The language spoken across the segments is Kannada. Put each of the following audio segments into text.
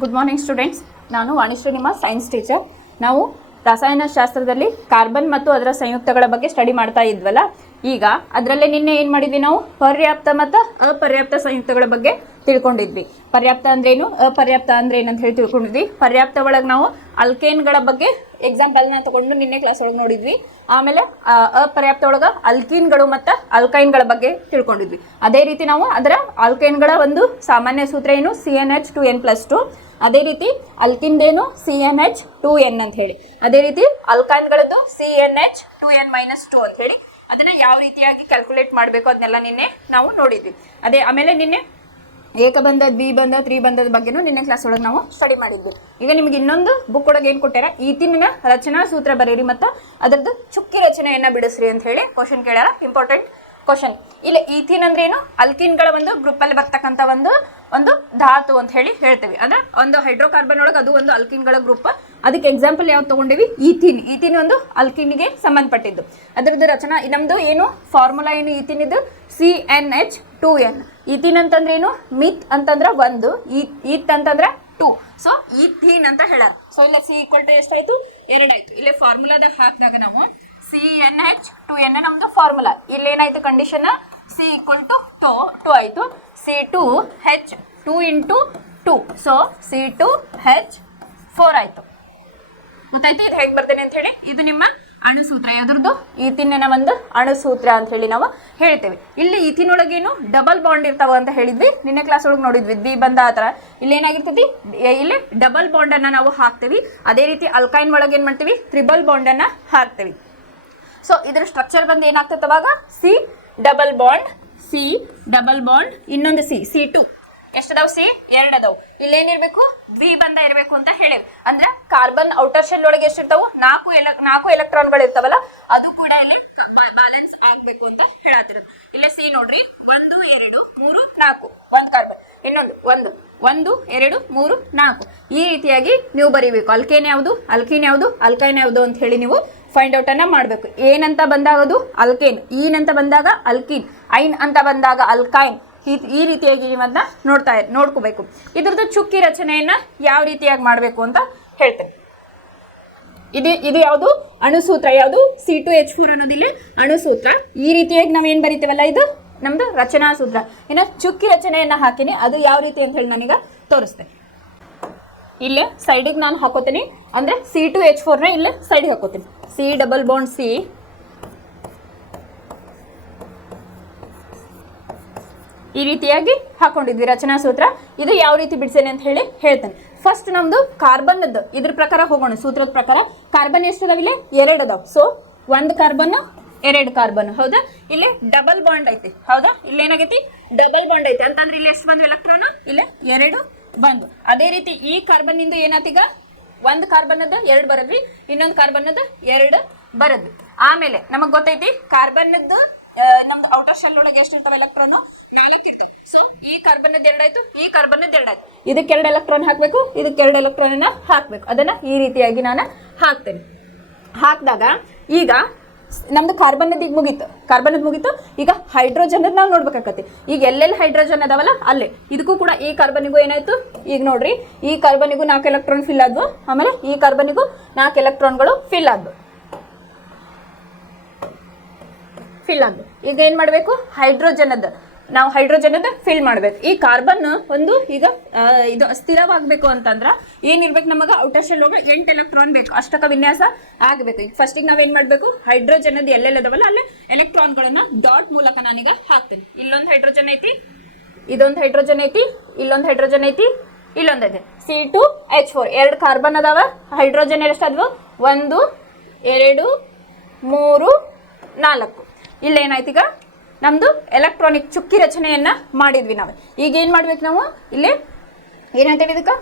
Good morning students. ನಾನು ವಾಣಿಶ್ರೀ, ನಿಮ್ಮ ಸೈನ್ಸ್ ಟೀಚರ್. ನಾವು ರಸಾಯನಶಾಸ್ತ್ರದಲ್ಲಿ ಕಾರ್ಬನ್ ಮತ್ತು ಅದರ ಸಂಯುಕ್ತಗಳ ಬಗ್ಗೆ ಸ್ಟಡಿ ಮಾಡ್ತಾ ಇದ್ವಲ್ಲ. ಈಗ ಅದರಲ್ಲೇ ನಿನ್ನೆ ಏನು ಮಾಡಿದ್ವಿ, ನಾವು ಪರ್ಯಾಪ್ತ ಮತ್ತು ಅಪರ್ಯಾಪ್ತ ಸಂಯುಕ್ತಗಳ ಬಗ್ಗೆ ತಿಳ್ಕೊಂಡಿದ್ವಿ. ಪರ್ಯಾಪ್ತ ಅಂದ್ರೇನು, ಅಪರ್ಯಾಪ್ತ ಅಂದ್ರೆ ಏನಂತ ಹೇಳಿ ತಿಳ್ಕೊಂಡಿದ್ವಿ. ಪರ್ಯಾಪ್ತ ಒಳಗೆ ನಾವು ಅಲ್ಕೇನ್ಗಳ ಬಗ್ಗೆ ಎಕ್ಸಾಂಪಲ್ನ ತಗೊಂಡು ನಿನ್ನೆ ಕ್ಲಾಸ್ ಒಳಗೆ ನೋಡಿದ್ವಿ. ಆಮೇಲೆ ಅಪರ್ಯಾಪ್ತ ಒಳಗೆ ಅಲ್ಕೀನ್ಗಳು ಮತ್ತು ಅಲ್ಕೈನ್ಗಳ ಬಗ್ಗೆ ತಿಳ್ಕೊಂಡಿದ್ವಿ. ಅದೇ ರೀತಿ ನಾವು ಅದರ ಅಲ್ಕೈನ್ಗಳ ಒಂದು ಸಾಮಾನ್ಯ ಸೂತ್ರ ಏನು, CnH2n+2. ಅದೇ ರೀತಿ ಅಲ್ಕಿನ್ದೇನು CnH2n ಅಂತ ಹೇಳಿ. ಅದೇ ರೀತಿ ಅಲ್ಕೈನ್ಗಳದ್ದು CnH2n-2 ಅಂತ ಹೇಳಿ. ಅದನ್ನ ಯಾವ ರೀತಿಯಾಗಿ ಕ್ಯಾಲ್ಕುಲೇಟ್ ಮಾಡಬೇಕು ಅದನ್ನೆಲ್ಲ ನಿನ್ನೆ ನಾವು ನೋಡಿದ್ವಿ. ಅದೇ ಆಮೇಲೆ ನಿನ್ನೆ ಏಕಬಂಧ, ದ್ವಿಬಂಧ, ತ್ರಿಬಂಧದ ಬಗ್ಗೆನೂ ನಿನ್ನೆ ಕ್ಲಾಸ್ ಒಳಗೆ ನಾವು ಸ್ಟಡಿ ಮಾಡಿದ್ವಿ. ಈಗ ನಿಮ್ಗೆ ಇನ್ನೊಂದು ಬುಕ್ ಒಳಗೆ ಏನು ಕೊಟ್ಟಾರ, ಈಥಿನ್ನ ರಚನಾ ಸೂತ್ರ ಬರೀರಿ ಮತ್ತು ಅದರದ್ದು ಚುಕ್ಕಿ ರಚನೆಯನ್ನ ಬಿಡಿಸ್ರಿ ಅಂತ ಹೇಳಿ ಕ್ವಶನ್ ಕೇಳ್ಯಾರ. Important question. ಇಲ್ಲಿ ಈಥಿನ್ ಅಂದ್ರೆ ಏನು, ಅಲ್ಕಿನ್ಗಳ ಒಂದು ಗ್ರೂಪ್ ಅಲ್ಲಿ ಬರ್ತಕ್ಕಂಥ ಒಂದು ಧಾತು ಅಂತ ಹೇಳಿ ಹೇಳ್ತೇವೆ. ಅಂದ್ರೆ ಒಂದು ಹೈಡ್ರೋಕಾರ್ಬನ್ ಒಳಗೆ ಅದು ಒಂದು ಅಲ್ಕಿನ್ಗಳ ಗ್ರೂಪ್. ಅದಕ್ಕೆ ಎಕ್ಸಾಂಪಲ್ ಯಾವ್ದು ತಗೊಂಡಿವಿ, ಈಥಿನ್ ಒಂದು ಅಲ್ಕಿನ್ಗೆ ಸಂಬಂಧಪಟ್ಟಿದ್ದು. ಅದರದ್ದು ರಚನಾ ನಮ್ದು ಏನು ಫಾರ್ಮುಲಾ ಏನು, ಈಥಿನ್ ಇದು CnH2n. ಈಥಿನ್ ಅಂತಂದ್ರೆ ಏನು, ಮಿತ್ ಅಂತಂದ್ರೆ 1, ಈತ್ ಅಂತಂದ್ರೆ 2. ಸೊ ಈಥೀನ್ ಅಂತ ಹೇಳಾರ. ಸೊ ಇಲ್ಲ C = ಎಷ್ಟಾಯ್ತು, 2 ಆಯ್ತು. ಇಲ್ಲಿ ಫಾರ್ಮುಲಾದ ಹಾಕಿದಾಗ ನಾವು CnH2n ನಮ್ದು ಫಾರ್ಮುಲಾ. ಇಲ್ಲಿ ಏನಾಯ್ತು ಕಂಡೀಷನ್, C = 2 ಆಯ್ತು. C2H2 × 2. ಸೊ C2H4 ಆಯ್ತು. ಗೊತ್ತಾಯ್ತು ಇದು ಹೇಗೆ ಬರ್ತೇನೆ ಅಂತ ಹೇಳಿ. ಇದು ನಿಮ್ಮ ಅಣುಸೂತ್ರ. ಯಾವ್ದ್ರದ್ದು, ಈಥಿನ್ನ ಒಂದು ಅಣುಸೂತ್ರ ಅಂತ ಹೇಳಿ ನಾವು ಹೇಳ್ತೇವೆ. ಇಲ್ಲಿ ಈಥಿನ್ ಒಳಗೇನು ಡಬಲ್ ಬಾಂಡ್ ಇರ್ತಾವ ಅಂತ ಹೇಳಿದ್ವಿ, ನಿನ್ನೆ ಕ್ಲಾಸ್ ಒಳಗೆ ನೋಡಿದ್ವಿ. ದ್ವಿಬಂಧ ಆ ಥರ ಇಲ್ಲಿ ಏನಾಗಿರ್ತೈತಿ, ಇಲ್ಲಿ ಡಬಲ್ ಬಾಂಡ್ ಅನ್ನ ನಾವು ಹಾಕ್ತೇವಿ. ಅದೇ ರೀತಿ ಅಲ್ಕೈನ್ ಒಳಗೆ ಏನ್ ಮಾಡ್ತೀವಿ, ತ್ರಿಬಲ್ ಬಾಂಡ್ ಅನ್ನ ಹಾಕ್ತೇವಿ. ಸೊ ಇದ್ರ ಸ್ಟ್ರಕ್ಚರ್ ಬಂದು ಏನಾಗ್ತದೆ ಅವಾಗ, C ಡಬಲ್ ಬಾಂಡ್ ಇನ್ನೊಂದು C2. ಎಷ್ಟದಾವ್, C 2 ಅದಾವ್. ಇಲ್ಲೇನಿರ್ಬೇಕು, ದ್ವಿಬಂಧ ಇರಬೇಕು ಅಂತ ಹೇಳೇವಿ. ಅಂದ್ರೆ ಕಾರ್ಬನ್ ಔಟರ್ ಶೆಲ್ ಒಳಗೆ ಎಷ್ಟಿರ್ತಾವು, 4 ಎಲೆಕ್ಟ್ರಾನ್ಗಳು ಇರ್ತಾವಲ್ಲ, ಅದು ಕೂಡ ಇಲ್ಲಿ ಬ್ಯಾಲೆನ್ಸ್ ಆಗ್ಬೇಕು ಅಂತ ಹೇಳತ್ತಿರೋದು. ಇಲ್ಲೇ C ನೋಡ್ರಿ, 1 2 3 4 ಒಂದು ಕಾರ್ಬನ್, ಇನ್ನೊಂದು 1 2 3 4. ಈ ರೀತಿಯಾಗಿ ನೀವು ಬರೀಬೇಕು. ಅಲ್ಕೈನ್ ಯಾವುದು, ಅಲ್ಕೈನ್ ಯಾವುದು ಅಂತ ಹೇಳಿ ನೀವು ಫೈಂಡ್ ಔಟ್ ಅನ್ನ ಮಾಡಬೇಕು. ಏನಂತ ಬಂದಾಗ ಅದು ಅಲ್ಕೇನ್, ಈನ್ ಅಂತ ಬಂದಾಗ ಅಲ್ಕೀನ್, ಐನ್ ಅಂತ ಬಂದಾಗ ಅಲ್ಕೈನ್. ಈ ರೀತಿಯಾಗಿ ನೀವು ಅದನ್ನ ನೋಡ್ಕೋಬೇಕು. ಇದ್ರದ್ದು ಚುಕ್ಕಿ ರಚನೆಯನ್ನ ಯಾವ ರೀತಿಯಾಗಿ ಮಾಡಬೇಕು ಅಂತ ಹೇಳ್ತೇನೆ. ಇದು ಯಾವುದು ಅಣುಸೂತ್ರ, ಯಾವುದು C2H4 ಅನ್ನೋದಿಲ್ಲಿ ಅಣುಸೂತ್ರ. ಈ ರೀತಿಯಾಗಿ ನಾವೇನ್ ಬರಿತೇವಲ್ಲ, ಇದು ನಮ್ದು ರಚನಾ ಸೂತ್ರ. ಇನ್ನು ಚುಕ್ಕಿ ರಚನೆಯನ್ನ ಹಾಕಿನಿ, ಅದು ಯಾವ ರೀತಿ ಅಂತ ಹೇಳಿ ನನಗ ತೋರಿಸ್ತೇನೆ. ಇಲ್ಲಿ ಸೈಡಿಗೆ ನಾನು ಹಾಕೋತೀನಿ, ಅಂದ್ರೆ C2H4 ನ ಇಲ್ಲಿ ಸೈಡಿಗೆ ಹಾಕೋತೀನಿ. C ಡಬಲ್ ಬಾಂಡ್ C, ಈ ರೀತಿಯಾಗಿ ಹಾಕೊಂಡಿದ್ವಿ ರಚನಾ ಸೂತ್ರ. ಇದು ಯಾವ ರೀತಿ ಬಿಡಿಸೇನೆ ಅಂತ ಹೇಳಿ ಹೇಳ್ತೇನೆ. ಫಸ್ಟ್ ನಮ್ದು ಕಾರ್ಬನ್ ಇದ್ರ ಪ್ರಕಾರ ಹೋಗೋಣ. ಸೂತ್ರದ ಪ್ರಕಾರ ಕಾರ್ಬನ್ ಎಷ್ಟು ಅದಾವಿಲ್ಲ, 2 ಅದಾವ. ಸೊ 1 ಕಾರ್ಬನ್ 2 ಕಾರ್ಬನ್, ಹೌದಾ. ಇಲ್ಲಿ ಡಬಲ್ ಬಾಂಡ್ ಐತಿ, ಹೌದಾ. ಇಲ್ಲಿ ಏನಾಗೈತಿ, ಡಬಲ್ ಬಾಂಡ್ ಐತಿ ಅಂತಂದ್ರೆ ಇಲ್ಲಿ ಎಷ್ಟು ಬಂದು ಎಲೆಕ್ಟ್ರಾನ್, ಇಲ್ಲಿ 2 ಬಂದು. ಅದೇ ರೀತಿ ಈ ಕಾರ್ಬನ್ ಇಂದು ಏನಾತೀಗ, 1 ಕಾರ್ಬನ್ ಅದ 2 ಬರದ್ವಿ, ಇನ್ನೊಂದು ಕಾರ್ಬನ್ ಅದ 2 ಬರದ್ವಿ. ಆಮೇಲೆ ನಮಗ್ ಗೊತ್ತೈತಿ ಕಾರ್ಬನ್ ನಮ್ದು ಔಟರ್ ಶೆಲ್ ಒಳಗೆ ಎಷ್ಟು ಇರ್ತಾವ ಎಲೆಕ್ಟ್ರಾನ್, 4 ಇರ್ತಾವ. ಸೊ ಈ ಕಾರ್ಬನ್ 2 ಆಯ್ತು, ಈ ಕಾರ್ಬನ್ 2 ಆಯ್ತು. ಇದಕ್ಕೆ 2 ಎಲೆಕ್ಟ್ರಾನ್ ಹಾಕ್ಬೇಕು, ಇದಕ್ಕೆ 2 ಎಲೆಕ್ಟ್ರಾನ್ ಹಾಕ್ಬೇಕು. ಅದನ್ನ ಈ ರೀತಿಯಾಗಿ ನಾನು ಹಾಕ್ತೇನೆ. ಹಾಕಿದಾಗ ಈಗ ನಮ್ದು ಕಾರ್ಬನ್ ಮುಗೀತು. ಈಗ ಹೈಡ್ರೋಜನ್ ನಾವು ನೋಡ್ಬೇಕಾಗತ್ತೆ. ಈಗ ಎಲ್ಲೆಲ್ಲಿ ಹೈಡ್ರೋಜನ್ ಅದಾವಲ್ಲ ಅಲ್ಲೇ ಇದಕ್ಕೂ ಕೂಡ ಈ ಕಾರ್ಬನಿಗೂ ಏನಾಯ್ತು, ಈಗ ನೋಡ್ರಿ, ಈ ಕಾರ್ಬನಿಗೂ 4 ಎಲೆಕ್ಟ್ರಾನ್ ಫಿಲ್ ಆದ್ವು, ಆಮೇಲೆ ಈ ಕಾರ್ಬನಿಗೂ 4 ಎಲೆಕ್ಟ್ರಾನ್ಗಳು ಫಿಲ್ ಆದ್ವು. ಈಗ ಏನ್ ಮಾಡ್ಬೇಕು, ನಾವು ಹೈಡ್ರೋಜನ್ ಫಿಲ್ ಮಾಡ್ಬೇಕು. ಈ ಕಾರ್ಬನ್ ಒಂದು ಈಗ ಇದು ಸ್ಥಿರವಾಗಬೇಕು ಅಂತಂದ್ರ ಏನಿರ್ಬೇಕು, ನಮಗ ಔಟರ್ ಶೆಲ್ ಒಳಗೆ 8 ಎಲೆಕ್ಟ್ರಾನ್ ಬೇಕು, ಅಷ್ಟಕ ವಿನ್ಯಾಸ ಆಗಬೇಕು. ಈಗ ಫಸ್ಟಿಗೆ ನಾವೇನ್ ಮಾಡ್ಬೇಕು, ಹೈಡ್ರೋಜನ್ ಎಲ್ಲೆಲ್ಲದವಲ್ಲ ಅಲ್ಲೇ ಎಲೆಕ್ಟ್ರಾನ್ಗಳನ್ನ ಡಾಟ್ ಮೂಲಕ ನಾನೀಗ ಹಾಕ್ತೇನೆ. ಇಲ್ಲೊಂದು ಹೈಡ್ರೋಜನ್ ಐತಿ, ಇದೊಂದು ಹೈಡ್ರೋಜನ್ ಐತಿ, ಇಲ್ಲೊಂದು ಹೈಡ್ರೋಜನ್ ಐತಿ, ಇಲ್ಲೊಂದೈತೆ. C2H4 2 ಕಾರ್ಬನ್ ಅದಾವ, ಹೈಡ್ರೋಜನ್ ಎಷ್ಟಾದ್ವು, 1 2 3 4. ಇಲ್ಲೇನಾಯ್ತು, ಈಗ ನಮ್ದು ಎಲೆಕ್ಟ್ರಾನಿಕ್ ಚುಕ್ಕಿ ರಚನೆಯನ್ನ ಮಾಡಿದ್ವಿ ನಾವು. ಈಗ ಏನ್ ಮಾಡ್ಬೇಕು, ನಾವು ಇಲ್ಲಿ ಏನಂತೇಳಿ ಇದಕ್ಕೆ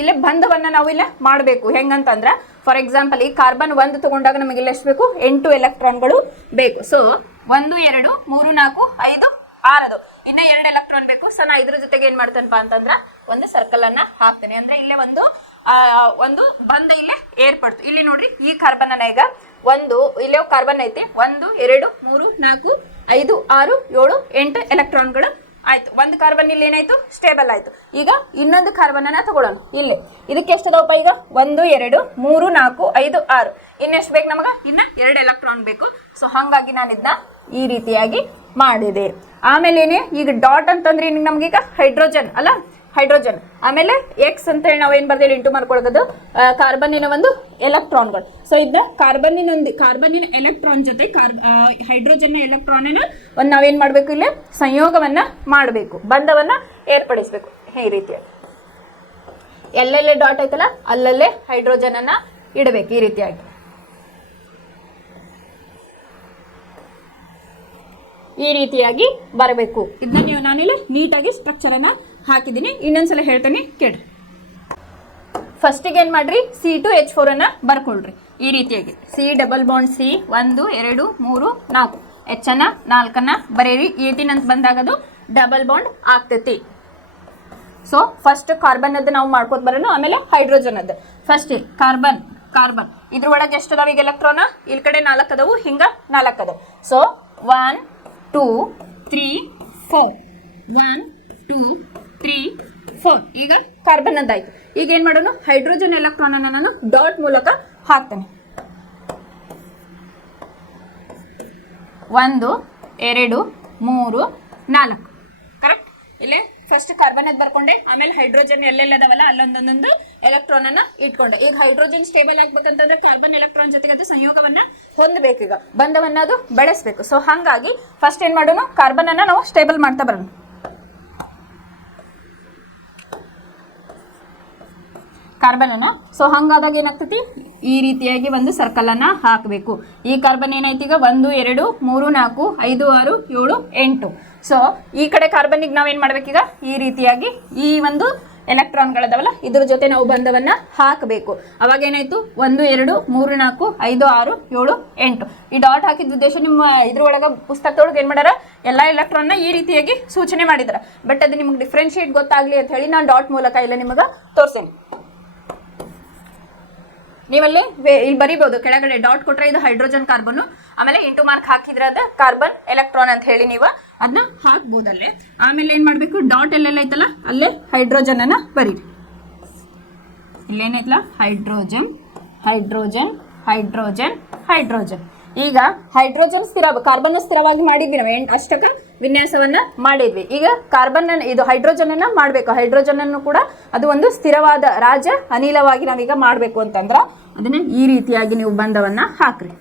ಇಲ್ಲೇ ಬಂಧವನ್ನ ನಾವು ಇಲ್ಲೇ ಮಾಡಬೇಕು. ಹೆಂಗಂತಂದ್ರ ಫಾರ್ ಎಕ್ಸಾಂಪಲ್ ಈ ಕಾರ್ಬನ್ 1 ತಗೊಂಡಾಗ ನಮಗೆ ಇಲ್ಲಿ ಎಷ್ಟು ಬೇಕು, 8 ಎಲೆಕ್ಟ್ರಾನ್ಗಳು ಬೇಕು. ಸೊ 1 2 3 4 5 6 ಅದು ಇನ್ನ 2 ಎಲೆಕ್ಟ್ರಾನ್ ಬೇಕು. ಸೊ ನಾ ಇದ್ರ ಜೊತೆಗೆ ಏನ್ ಮಾಡ್ತೇನಪ್ಪ ಅಂತಂದ್ರ ಒಂದು ಸರ್ಕಲ್ ಅನ್ನ ಹಾಕ್ತೇನೆ. ಅಂದ್ರೆ ಇಲ್ಲೇ ಒಂದು ಬಂಧ ಇಲ್ಲೇ ಏರ್ಪಡ್ತು. ಇಲ್ಲಿ ನೋಡ್ರಿ, ಈ ಕಾರ್ಬನ್ ಅನ್ನ ಈಗ ಇಲ್ಲೇ ಕಾರ್ಬನ್ ಐತಿ, 1 2 3 4 5 6 7 8 ಎಲೆಕ್ಟ್ರಾನ್ಗಳು ಆಯ್ತು, ಒಂದು ಕಾರ್ಬನ್ ಇಲ್ಲಿ ಏನಾಯ್ತು ಸ್ಟೇಬಲ್ ಆಯ್ತು. ಈಗ ಇನ್ನೊಂದು ಕಾರ್ಬನ್ ಅನ್ನ ತಗೊಳ್ಳೋಣ. ಇಲ್ಲಿ ಇದಕ್ಕೆ ಎಷ್ಟದವಪ್ಪ ಈಗ 1 2 3 4 5 6 ಇನ್ನೆಷ್ಟು ಬೇಕು ನಮಗ? ಇನ್ನ 2 ಎಲೆಕ್ಟ್ರಾನ್ ಬೇಕು. ಸೊ ಹಾಗಾಗಿ ನಾನು ಇದನ್ನ ಈ ರೀತಿಯಾಗಿ ಮಾಡಿದೆ. ಆಮೇಲೆ ಏನೇ ಈಗ ಡಾಟ್ ಅಂತಂದ್ರೆ ನಮ್ಗೀಗ ಹೈಡ್ರೋಜನ್ ಅಲ್ಲ, ಹೈಡ್ರೋಜನ್. ಆಮೇಲೆ ಎಕ್ಸ್ ಅಂತ ಹೇಳಿ ನಾವೇನು ಬರ್ದೇಳಿ ಇಂಟು ಮಾಡ್ಕೊಳ್ಳೋದು ಕಾರ್ಬನ್ನಿನ ಒಂದು ಎಲೆಕ್ಟ್ರಾನ್ಗಳು. ಸೊ ಇದನ್ನ ಕಾರ್ಬನ್ನಿನ ಎಲೆಕ್ಟ್ರಾನ್ ಜೊತೆ ಹೈಡ್ರೋಜನ್ ಎಲೆಕ್ಟ್ರಾನಿನ ಒಂದು ನಾವೇನು ಮಾಡಬೇಕು, ಇಲ್ಲಿ ಸಂಯೋಗವನ್ನ ಮಾಡಬೇಕು, ಬಂಧವನ್ನ ಏರ್ಪಡಿಸಬೇಕು. ಈ ರೀತಿಯಾಗಿ ಎಲ್ಲೆಲ್ಲೇ ಡಾಟ್ ಐತಲ್ಲ ಅಲ್ಲಲ್ಲೇ ಹೈಡ್ರೋಜನ್ ಅನ್ನ ಇಡಬೇಕು. ಈ ರೀತಿಯಾಗಿ ಬರಬೇಕು. ಇದನ್ನ ನಾನಿಲ್ಲಿ ನೀಟಾಗಿ ಸ್ಟ್ರಕ್ಚರ್ ಅನ್ನ ಹಾಕಿದ್ದೀನಿ. ಇನ್ನೊಂದ್ಸಲ ಹೇಳ್ತೇನೆ ಕೇಳ್ರಿ. ಫಸ್ಟಿಗೆ ಏನು ಮಾಡ್ರಿ, C2H4 ಅನ್ನ ಬರ್ಕೊಳ್ರಿ. ಈ ರೀತಿಯಾಗಿ C double bond C 1 2 3 4 H ಅನ್ನ 4 ಅನ್ನ ಬರೀರಿ. 18 ಅಂತ ಬಂದಾಗ ಅದು ಡಬಲ್ ಬಾಂಡ್ ಆಗ್ತೈತಿ. ಸೊ ಫಸ್ಟ್ ಕಾರ್ಬನ್ ಅದ್ದು ನಾವು ಮಾಡ್ಕೊತ ಬರೋಣ, ಆಮೇಲೆ ಹೈಡ್ರೋಜನ್ ಅದ್ದು. ಫಸ್ಟ್ ಕಾರ್ಬನ್ ಇದ್ರೊಳಗೆ ಎಷ್ಟು ಅದಾವ ಈಗ ಎಲೆಕ್ಟ್ರಾನ್? ಇಲ್ಲಿ ಕಡೆ 4 ಅದಾವು, ಹಿಂಗ 4 ಅದಾವ. ಸೊ 1 2 3 4 1 2 3 4 ಈಗ ಕಾರ್ಬನ್ ಅಂತಾಯ್ತು. ಈಗ ಏನ್ ಮಾಡೋಣ, ಹೈಡ್ರೋಜನ್ ಎಲೆಕ್ಟ್ರಾನ್ ಅನ್ನ ನಾನು ಡಾಟ್ ಮೂಲಕ ಹಾಕ್ತೇನೆ. 1 2 3 4 ಕರೆಕ್ಟ್. ಇಲ್ಲೇ ಫಸ್ಟ್ ಕಾರ್ಬನ್ ಅದ್ ಬರ್ಕೊಂಡೆ, ಆಮೇಲೆ ಹೈಡ್ರೋಜನ್ ಎಲ್ಲೆಲ್ಲದವಲ್ಲ ಅಲ್ಲೊಂದೊಂದೊಂದು ಎಲೆಕ್ಟ್ರಾನ್ ಅನ್ನ ಇಟ್ಕೊಂಡೆ. ಈಗ ಹೈಡ್ರೋಜನ್ ಸ್ಟೇಬಲ್ ಆಗ್ಬೇಕಂತಂದ್ರೆ ಕಾರ್ಬನ್ ಎಲೆಕ್ಟ್ರಾನ್ ಜೊತೆಗೆ ಅದು ಸಂಯೋಗವನ್ನ ಹೊಂದಬೇಕು, ಈಗ ಬಂಧವನ್ನ ಅದು ಬೆಳೆಸಬೇಕು. ಸೊ ಹಾಗಾಗಿ ಫಸ್ಟ್ ಏನ್ ಮಾಡೋಣ, ಕಾರ್ಬನ್ ಅನ್ನ ನಾವು ಸ್ಟೇಬಲ್ ಮಾಡ್ತಾ ಬರೋಣ. ಕಾರ್ಬನ್ ಅನ್ನ ಸೊ ಹಂಗಾದಾಗ ಏನಾಗ್ತೈತಿ, ಈ ರೀತಿಯಾಗಿ ಒಂದು ಸರ್ಕಲ್ ಅನ್ನ ಹಾಕಬೇಕು. ಈ ಕಾರ್ಬನ್ ಏನಾಯ್ತು ಈಗ 1 2 3 4 5 6 7 8. ಸೊ ಈ ಕಡೆ ಕಾರ್ಬನ್ನಿಗೆ ನಾವೇನ್ ಮಾಡ್ಬೇಕೀಗ, ಈ ರೀತಿಯಾಗಿ ಈ ಒಂದು ಎಲೆಕ್ಟ್ರಾನ್ಗಳದಾವಲ್ಲ ಇದ್ರ ಜೊತೆ ನಾವು ಬಂಧವನ್ನ ಹಾಕಬೇಕು. ಅವಾಗ ಏನಾಯ್ತು 1 2 3 4 5 6 7 8. ಈ ಡಾಟ್ ಹಾಕಿದ ಉದ್ದೇಶ ನಿಮ್ಮ ಇದ್ರೊಳಗ ಪುಸ್ತಕದೊಳಗೆ ಏನ್ ಮಾಡ್ಯಾರ, ಎಲ್ಲಾ ಎಲೆಕ್ಟ್ರಾನ್ನ ಈ ರೀತಿಯಾಗಿ ಸೂಚನೆ ಮಾಡಿದಾರ. ಬಟ್ ಅದು ನಿಮ್ಗೆ ಡಿಫ್ರೆನ್ಶಿಯೇಟ್ ಗೊತ್ತಾಗ್ಲಿ ಅಂತ ಹೇಳಿ ನಾನು ಡಾಟ್ ಮೂಲಕ ಇಲ್ಲ ನಿಮಗೆ ತೋರ್ಸೇನೆ. ನೀವಲ್ಲಿ ಇಲ್ಲಿ ಬರೀಬಹುದು, ಕೆಳಗಡೆ ಡಾಟ್ ಕೊಟ್ರೆ ಇದು ಹೈಡ್ರೋಜನ್ ಕಾರ್ಬನ್, ಆಮೇಲೆ ಇಂಟು ಮಾರ್ಕ್ ಹಾಕಿದ್ರೆ ಅದು ಕಾರ್ಬನ್ ಎಲೆಕ್ಟ್ರಾನ್ ಅಂತ ಹೇಳಿ ನೀವು ಅದನ್ನ ಹಾಕ್ಬೋದಲ್ಲೇ. ಆಮೇಲೆ ಏನ್ ಮಾಡ್ಬೇಕು, ಡಾಟ್ ಎಲ್ಲೆಲ್ಲ ಐತಲ್ಲ ಅಲ್ಲೇ ಹೈಡ್ರೋಜನ್ ಅನ್ನ ಬರೀರಿ. ಇಲ್ಲೇನೈತಲ್ಲ ಹೈಡ್ರೋಜನ್ ಹೈಡ್ರೋಜನ್ ಹೈಡ್ರೋಜನ್ ಹೈಡ್ರೋಜನ್. ಈಗ ಹೈಡ್ರೋಜನ್ ಕಾರ್ಬನ್ ಸ್ಥಿರವಾಗಿ ಮಾಡಿದ್ವಿ ನಾವು, ಅಷ್ಟಕ ವಿನ್ಯಾಸವನ್ನ ಮಾಡಿದ್ವಿ. ಈಗ ಕಾರ್ಬನ್ ಇದು ಹೈಡ್ರೋಜನ್ ಅನ್ನ ಮಾಡ್ಬೇಕು. ಹೈಡ್ರೋಜನ್ ಅನ್ನು ಕೂಡ ಅದು ಒಂದು ಸ್ಥಿರವಾದ ರಾಜ ಅನಿಲವಾಗಿ ನಾವೀಗ ಮಾಡ್ಬೇಕು ಅಂತಂದ್ರ ಅದನ್ನ ಈ ರೀತಿಯಾಗಿ ನೀವು ಬಂಧವನ್ನ ಹಾಕ್ರಿ.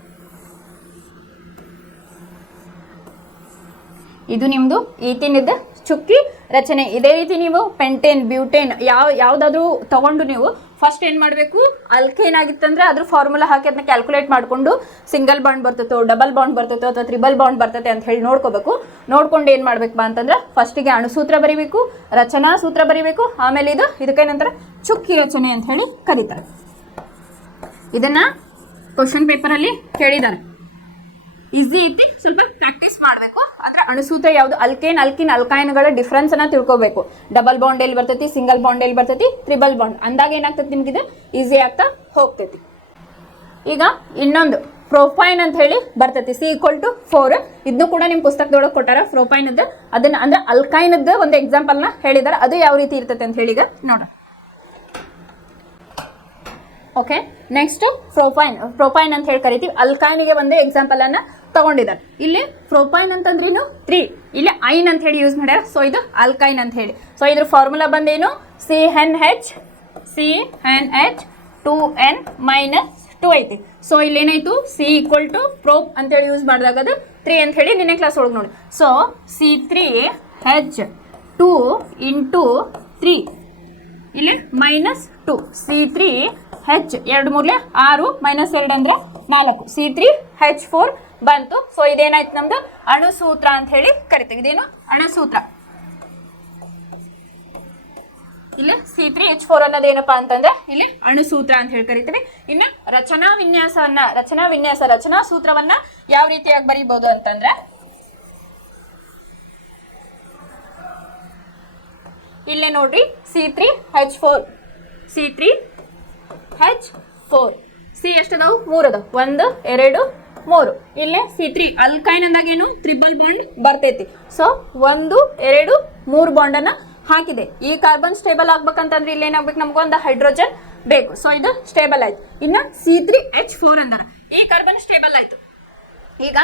ಇದು ನಿಮ್ದು ಈಥಿನಿದ ಚುಕ್ಕಿ ರಚನೆ. ಇದೇ ರೀತಿ ನೀವು ಪೆಂಟೇನ್ ಬ್ಯೂಟೇನ್ ಯಾವ್ದಾದ್ರು ತಗೊಂಡು ನೀವು ಫಸ್ಟ್ ಏನ್ ಮಾಡಬೇಕು, ಅಲ್ಕೇನ್ ಆಗಿತ್ತಂದ್ರೆ ಅದ್ರ ಫಾರ್ಮುಲಾ ಹಾಕಿ ಅದನ್ನ ಕ್ಯಾಲ್ಕುಲೇಟ್ ಮಾಡ್ಕೊಂಡು ಸಿಂಗಲ್ ಬಾಂಡ್ ಬರ್ತೈತೋ ಡಬಲ್ ಬಾಂಡ್ ಬರ್ತೈತೋ ಅಥವಾ ಟ್ರಿಬಲ್ ಬಾಂಡ್ ಬರ್ತೈತೆ ಅಂತ ಹೇಳಿ ನೋಡ್ಕೋಬೇಕು. ನೋಡ್ಕೊಂಡು ಏನ್ ಮಾಡ್ಬೇಕಪ್ಪ ಅಂತಂದ್ರೆ ಫಸ್ಟಿಗೆ ಅಣುಸೂತ್ರ ಬರೀಬೇಕು, ರಚನಾ ಸೂತ್ರ ಬರೀಬೇಕು, ಆಮೇಲೆ ಇದಕ್ಕೇನಂತಾರೆ ಚುಕ್ಕಿ ರಚನೆ ಅಂತ ಹೇಳಿ ಕರೀತಾರೆ. ಇದನ್ನ ಕ್ವಶನ್ ಪೇಪರ್ ಅಲ್ಲಿ ಕೇಳಿದ್ದಾರೆ. ಈಸಿ ಐತಿ, ಸ್ವಲ್ಪ ಪ್ರಾಕ್ಟೀಸ್ ಮಾಡಬೇಕು. ಆದ್ರೆ ಅಣುಸೂತ್ರ ಯಾವುದು, ಅಲ್ಕೇನ್ ಅಲ್ಕಿನ್ ಅಲ್ಕೈನ್ಗಳ ಡಿಫ್ರೆನ್ಸ್ ಅನ್ನ ತಿಳ್ಕೊಬೇಕು. ಡಬಲ್ ಬಾಂಡ್ ಎಲ್ಲಿ ಬರ್ತೈತಿ, ಸಿಂಗಲ್ ಬಾಂಡ್ ಎಲ್ಲಿ ಬರ್ತೈತಿ, ಟ್ರಿಬಲ್ ಬಾಂಡ್ ಅಂದಾಗ ಏನಾಗ್ತೈತಿ ನಿಮ್ಗಿದೆ ಈಸಿ ಆಗ್ತಾ ಹೋಗ್ತೈತಿ. ಈಗ ಇನ್ನೊಂದು ಪ್ರೊಪೈನ್ ಅಂತ ಹೇಳಿ ಬರ್ತೈತಿ, C=4. ಇದನ್ನು ಕೂಡ ನಿಮ್ ಪುಸ್ತಕದೊಳಗೆ ಕೊಟ್ಟಾರ ಪ್ರೊಪೈನ್ ಅದ. ಅದನ್ನ ಅಂದ್ರೆ ಅಲ್ಕೈನ್ ಒಂದು ಎಕ್ಸಾಂಪಲ್ ನ ಹೇಳಿದಾರೆ. ಅದು ಯಾವ ರೀತಿ ಇರ್ತೈತೆ ಅಂತ ಹೇಳಿ ಈಗ ನೋಡ್ರಿ. ಓಕೆ, ನೆಕ್ಸ್ಟ್ ಪ್ರೊಪೈನ್ ಅಂತ ಹೇಳಿ ಕರಿತೀವಿ. ಅಲ್ಕೈನ್ಗೆ ಒಂದು ಎಕ್ಸಾಂಪಲ್ ಅನ್ನ ತಗೊಂಡಿದ್ದಾರೆ. ಇಲ್ಲಿ ಪ್ರೊಪೈನ್ ಅಂತಂದ್ರೇನು 3, ಇಲ್ಲಿ ಐನ್ ಅಂತ ಹೇಳಿ ಯೂಸ್ ಮಾಡ್ಯಾರ. ಸೊ ಇದು ಅಲ್ಕೈನ್ ಅಂತ ಹೇಳಿ. ಸೊ ಇದ್ರ ಫಾರ್ಮುಲಾ ಬಂದೇನು, CnH 2n-2 ಐತಿ. ಸೊ ಇಲ್ಲಿ ಏನಾಯ್ತು, C=prop ಅಂತ ಹೇಳಿ ಯೂಸ್ ಮಾಡಿದಾಗ ಅದು 3 ಅಂತ ಹೇಳಿ ನಿನ್ನೆ ಕ್ಲಾಸ್ ಒಳಗೆ ನೋಡಿ. ಸೊ C3H2 × 3 ಇಲ್ಲಿ -2 C3H 2 3 6 -2 ಅಂದ್ರೆ 4 C3H4 ಬಂತು. ಸೊ ಇದೇನಾಯ್ತು ನಮ್ದು ಅಣುಸೂತ್ರ ಅಂತ ಹೇಳಿ ಕರಿತೀವಿ. ಇದೇನು ಅಣುಸೂತ್ರ. ಇಲ್ಲಿ C3H4 ಅನ್ನೋದು ಏನಪ್ಪಾ ಅಂತಂದ್ರೆ ಇಲ್ಲಿ ಅಣುಸೂತ್ರ ಅಂತ ಹೇಳಿ ಕರಿತೀವಿ. ಇನ್ನು ರಚನಾ ಸೂತ್ರವನ್ನ ಯಾವ ರೀತಿಯಾಗಿ ಬರೀಬಹುದು ಅಂತಂದ್ರೆ ಇಲ್ಲೇ ನೋಡ್ರಿ, C3H4 C ಎಷ್ಟದಾವು, 3 ಅದಾವು. 1 2 3. ಇಲ್ಲೇ C3 ಅಲ್ಕೈನ್ ಅಂದಾಗ ಏನು ಟ್ರಿಪಲ್ ಬಾಂಡ್ ಬರ್ತೈತಿ. ಸೊ 1 2 3 ಬಾಂಡ್ ಅನ್ನ ಹಾಕಿದೆ. ಈ ಕಾರ್ಬನ್ ಸ್ಟೇಬಲ್ ಆಗ್ಬೇಕಂತಂದ್ರೆ ಇಲ್ಲಿ ಏನಾಗ್ಬೇಕು, ನಮ್ಗೊಂದು ಹೈಡ್ರೋಜನ್ ಬೇಕು. ಸೊ ಇದು ಸ್ಟೇಬಲ್ ಆಯ್ತು. ಇನ್ನ C3H4 ಅಂದಾರ ಈ ಕಾರ್ಬನ್ ಸ್ಟೇಬಲ್ ಆಯ್ತು. ಈಗ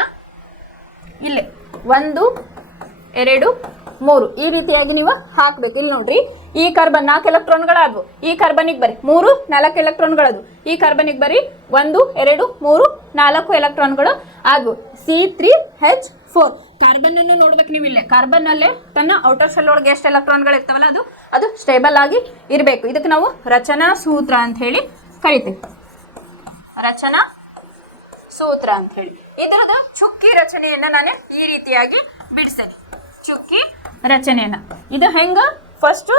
ಇಲ್ಲಿ 1 2 3 ಈ ರೀತಿಯಾಗಿ ನೀವು ಹಾಕ್ಬೇಕು. ಇಲ್ಲಿ ನೋಡ್ರಿ, ಈ ಕಾರ್ಬನ್ 4 ಎಲೆಕ್ಟ್ರಾನ್ಗಳಾದವು. ಈ ಕಾರ್ಬನಿಗೆ ಬರೀ 3 4 ಎಲೆಕ್ಟ್ರಾನ್ಗಳದು. ಈ ಕಾರ್ಬನಿಗೆ ಬರೀ 1 2 3 4 ಎಲೆಕ್ಟ್ರಾನ್ಗಳು ಆದವು. C3H4 ಕಾರ್ಬನ್ ಅನ್ನು ನೋಡ್ಬೇಕು ನೀವು. ಇಲ್ಲೇ ಕಾರ್ಬನ್ ಅಲ್ಲೇ ತನ್ನ ಔಟರ್ ಶೆಲ್ ಒಳಗೆ ಎಷ್ಟು ಎಲೆಕ್ಟ್ರಾನ್ಗಳು ಇರ್ತಾವಲ್ಲ ಅದು ಸ್ಟೇಬಲ್ ಆಗಿ ಇರಬೇಕು. ಇದಕ್ಕೆ ನಾವು ರಚನಾ ಸೂತ್ರ ಅಂತ ಹೇಳಿ ಕರಿತೀವಿ. ರಚನಾ ಸೂತ್ರ ಅಂತ ಹೇಳಿ ಇದರದ ಚುಕ್ಕಿ ರಚನೆಯನ್ನ ನಾನು ಈ ರೀತಿಯಾಗಿ ಬಿಡಿಸ್ತೇನೆ. ಚುಕ್ಕಿ ರಚನೆಯನ್ನ ಇದು ಹೆಂಗ, ಫಸ್ಟ್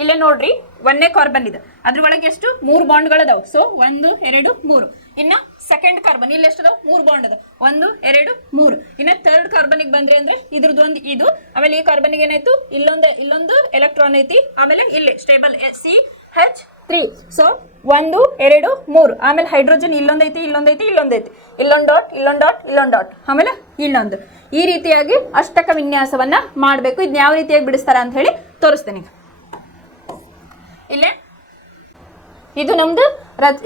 ಇಲ್ಲೇ ನೋಡ್ರಿ, 1ನೇ ಕಾರ್ಬನ್ ಇದೆ, ಅದ್ರ ಒಳಗೆ ಎಷ್ಟು 3 ಬಾಂಡ್ಗಳದಾವು. ಸೊ 1 2 3. ಇನ್ನ ಸೆಕೆಂಡ್ ಕಾರ್ಬನ್ ಇಲ್ಲಿ ಎಷ್ಟು ಅದಾವ, 3 ಬಾಂಡ್ ಅದ, 1 2 3. ಇನ್ನ ಥರ್ಡ್ ಕಾರ್ಬನಿಗೆ ಬಂದ್ರೆ ಅಂದ್ರೆ ಇದ್ರದ್ದು ಒಂದು ಇದು, ಆಮೇಲೆ ಈ ಕಾರ್ಬನಿಗೆ ಏನಾಯ್ತು, ಇಲ್ಲೊಂದು ಎಲೆಕ್ಟ್ರಾನ್ ಐತಿ, ಆಮೇಲೆ ಇಲ್ಲಿ ಸ್ಟೇಬಲ್ CH3. ಸೊ 1 2 3. ಆಮೇಲೆ ಹೈಡ್ರೋಜನ್ ಇಲ್ಲೊಂದೈತಿ ಇಲ್ಲೊಂದು ಡಾಟ್ ಆಮೇಲೆ ಇಲ್ಲೊಂದು. ಈ ರೀತಿಯಾಗಿ ಅಷ್ಟಕ ವಿನ್ಯಾಸವನ್ನ ಮಾಡಬೇಕು. ಇದನ್ನ ಯಾವ ರೀತಿಯಾಗಿ ಬಿಡಿಸ್ತಾರ ಅಂತ ಹೇಳಿ ತೋರಿಸ್ತೇನೆ. ಇಲ್ಲೇ ಇದು ನಮ್ದು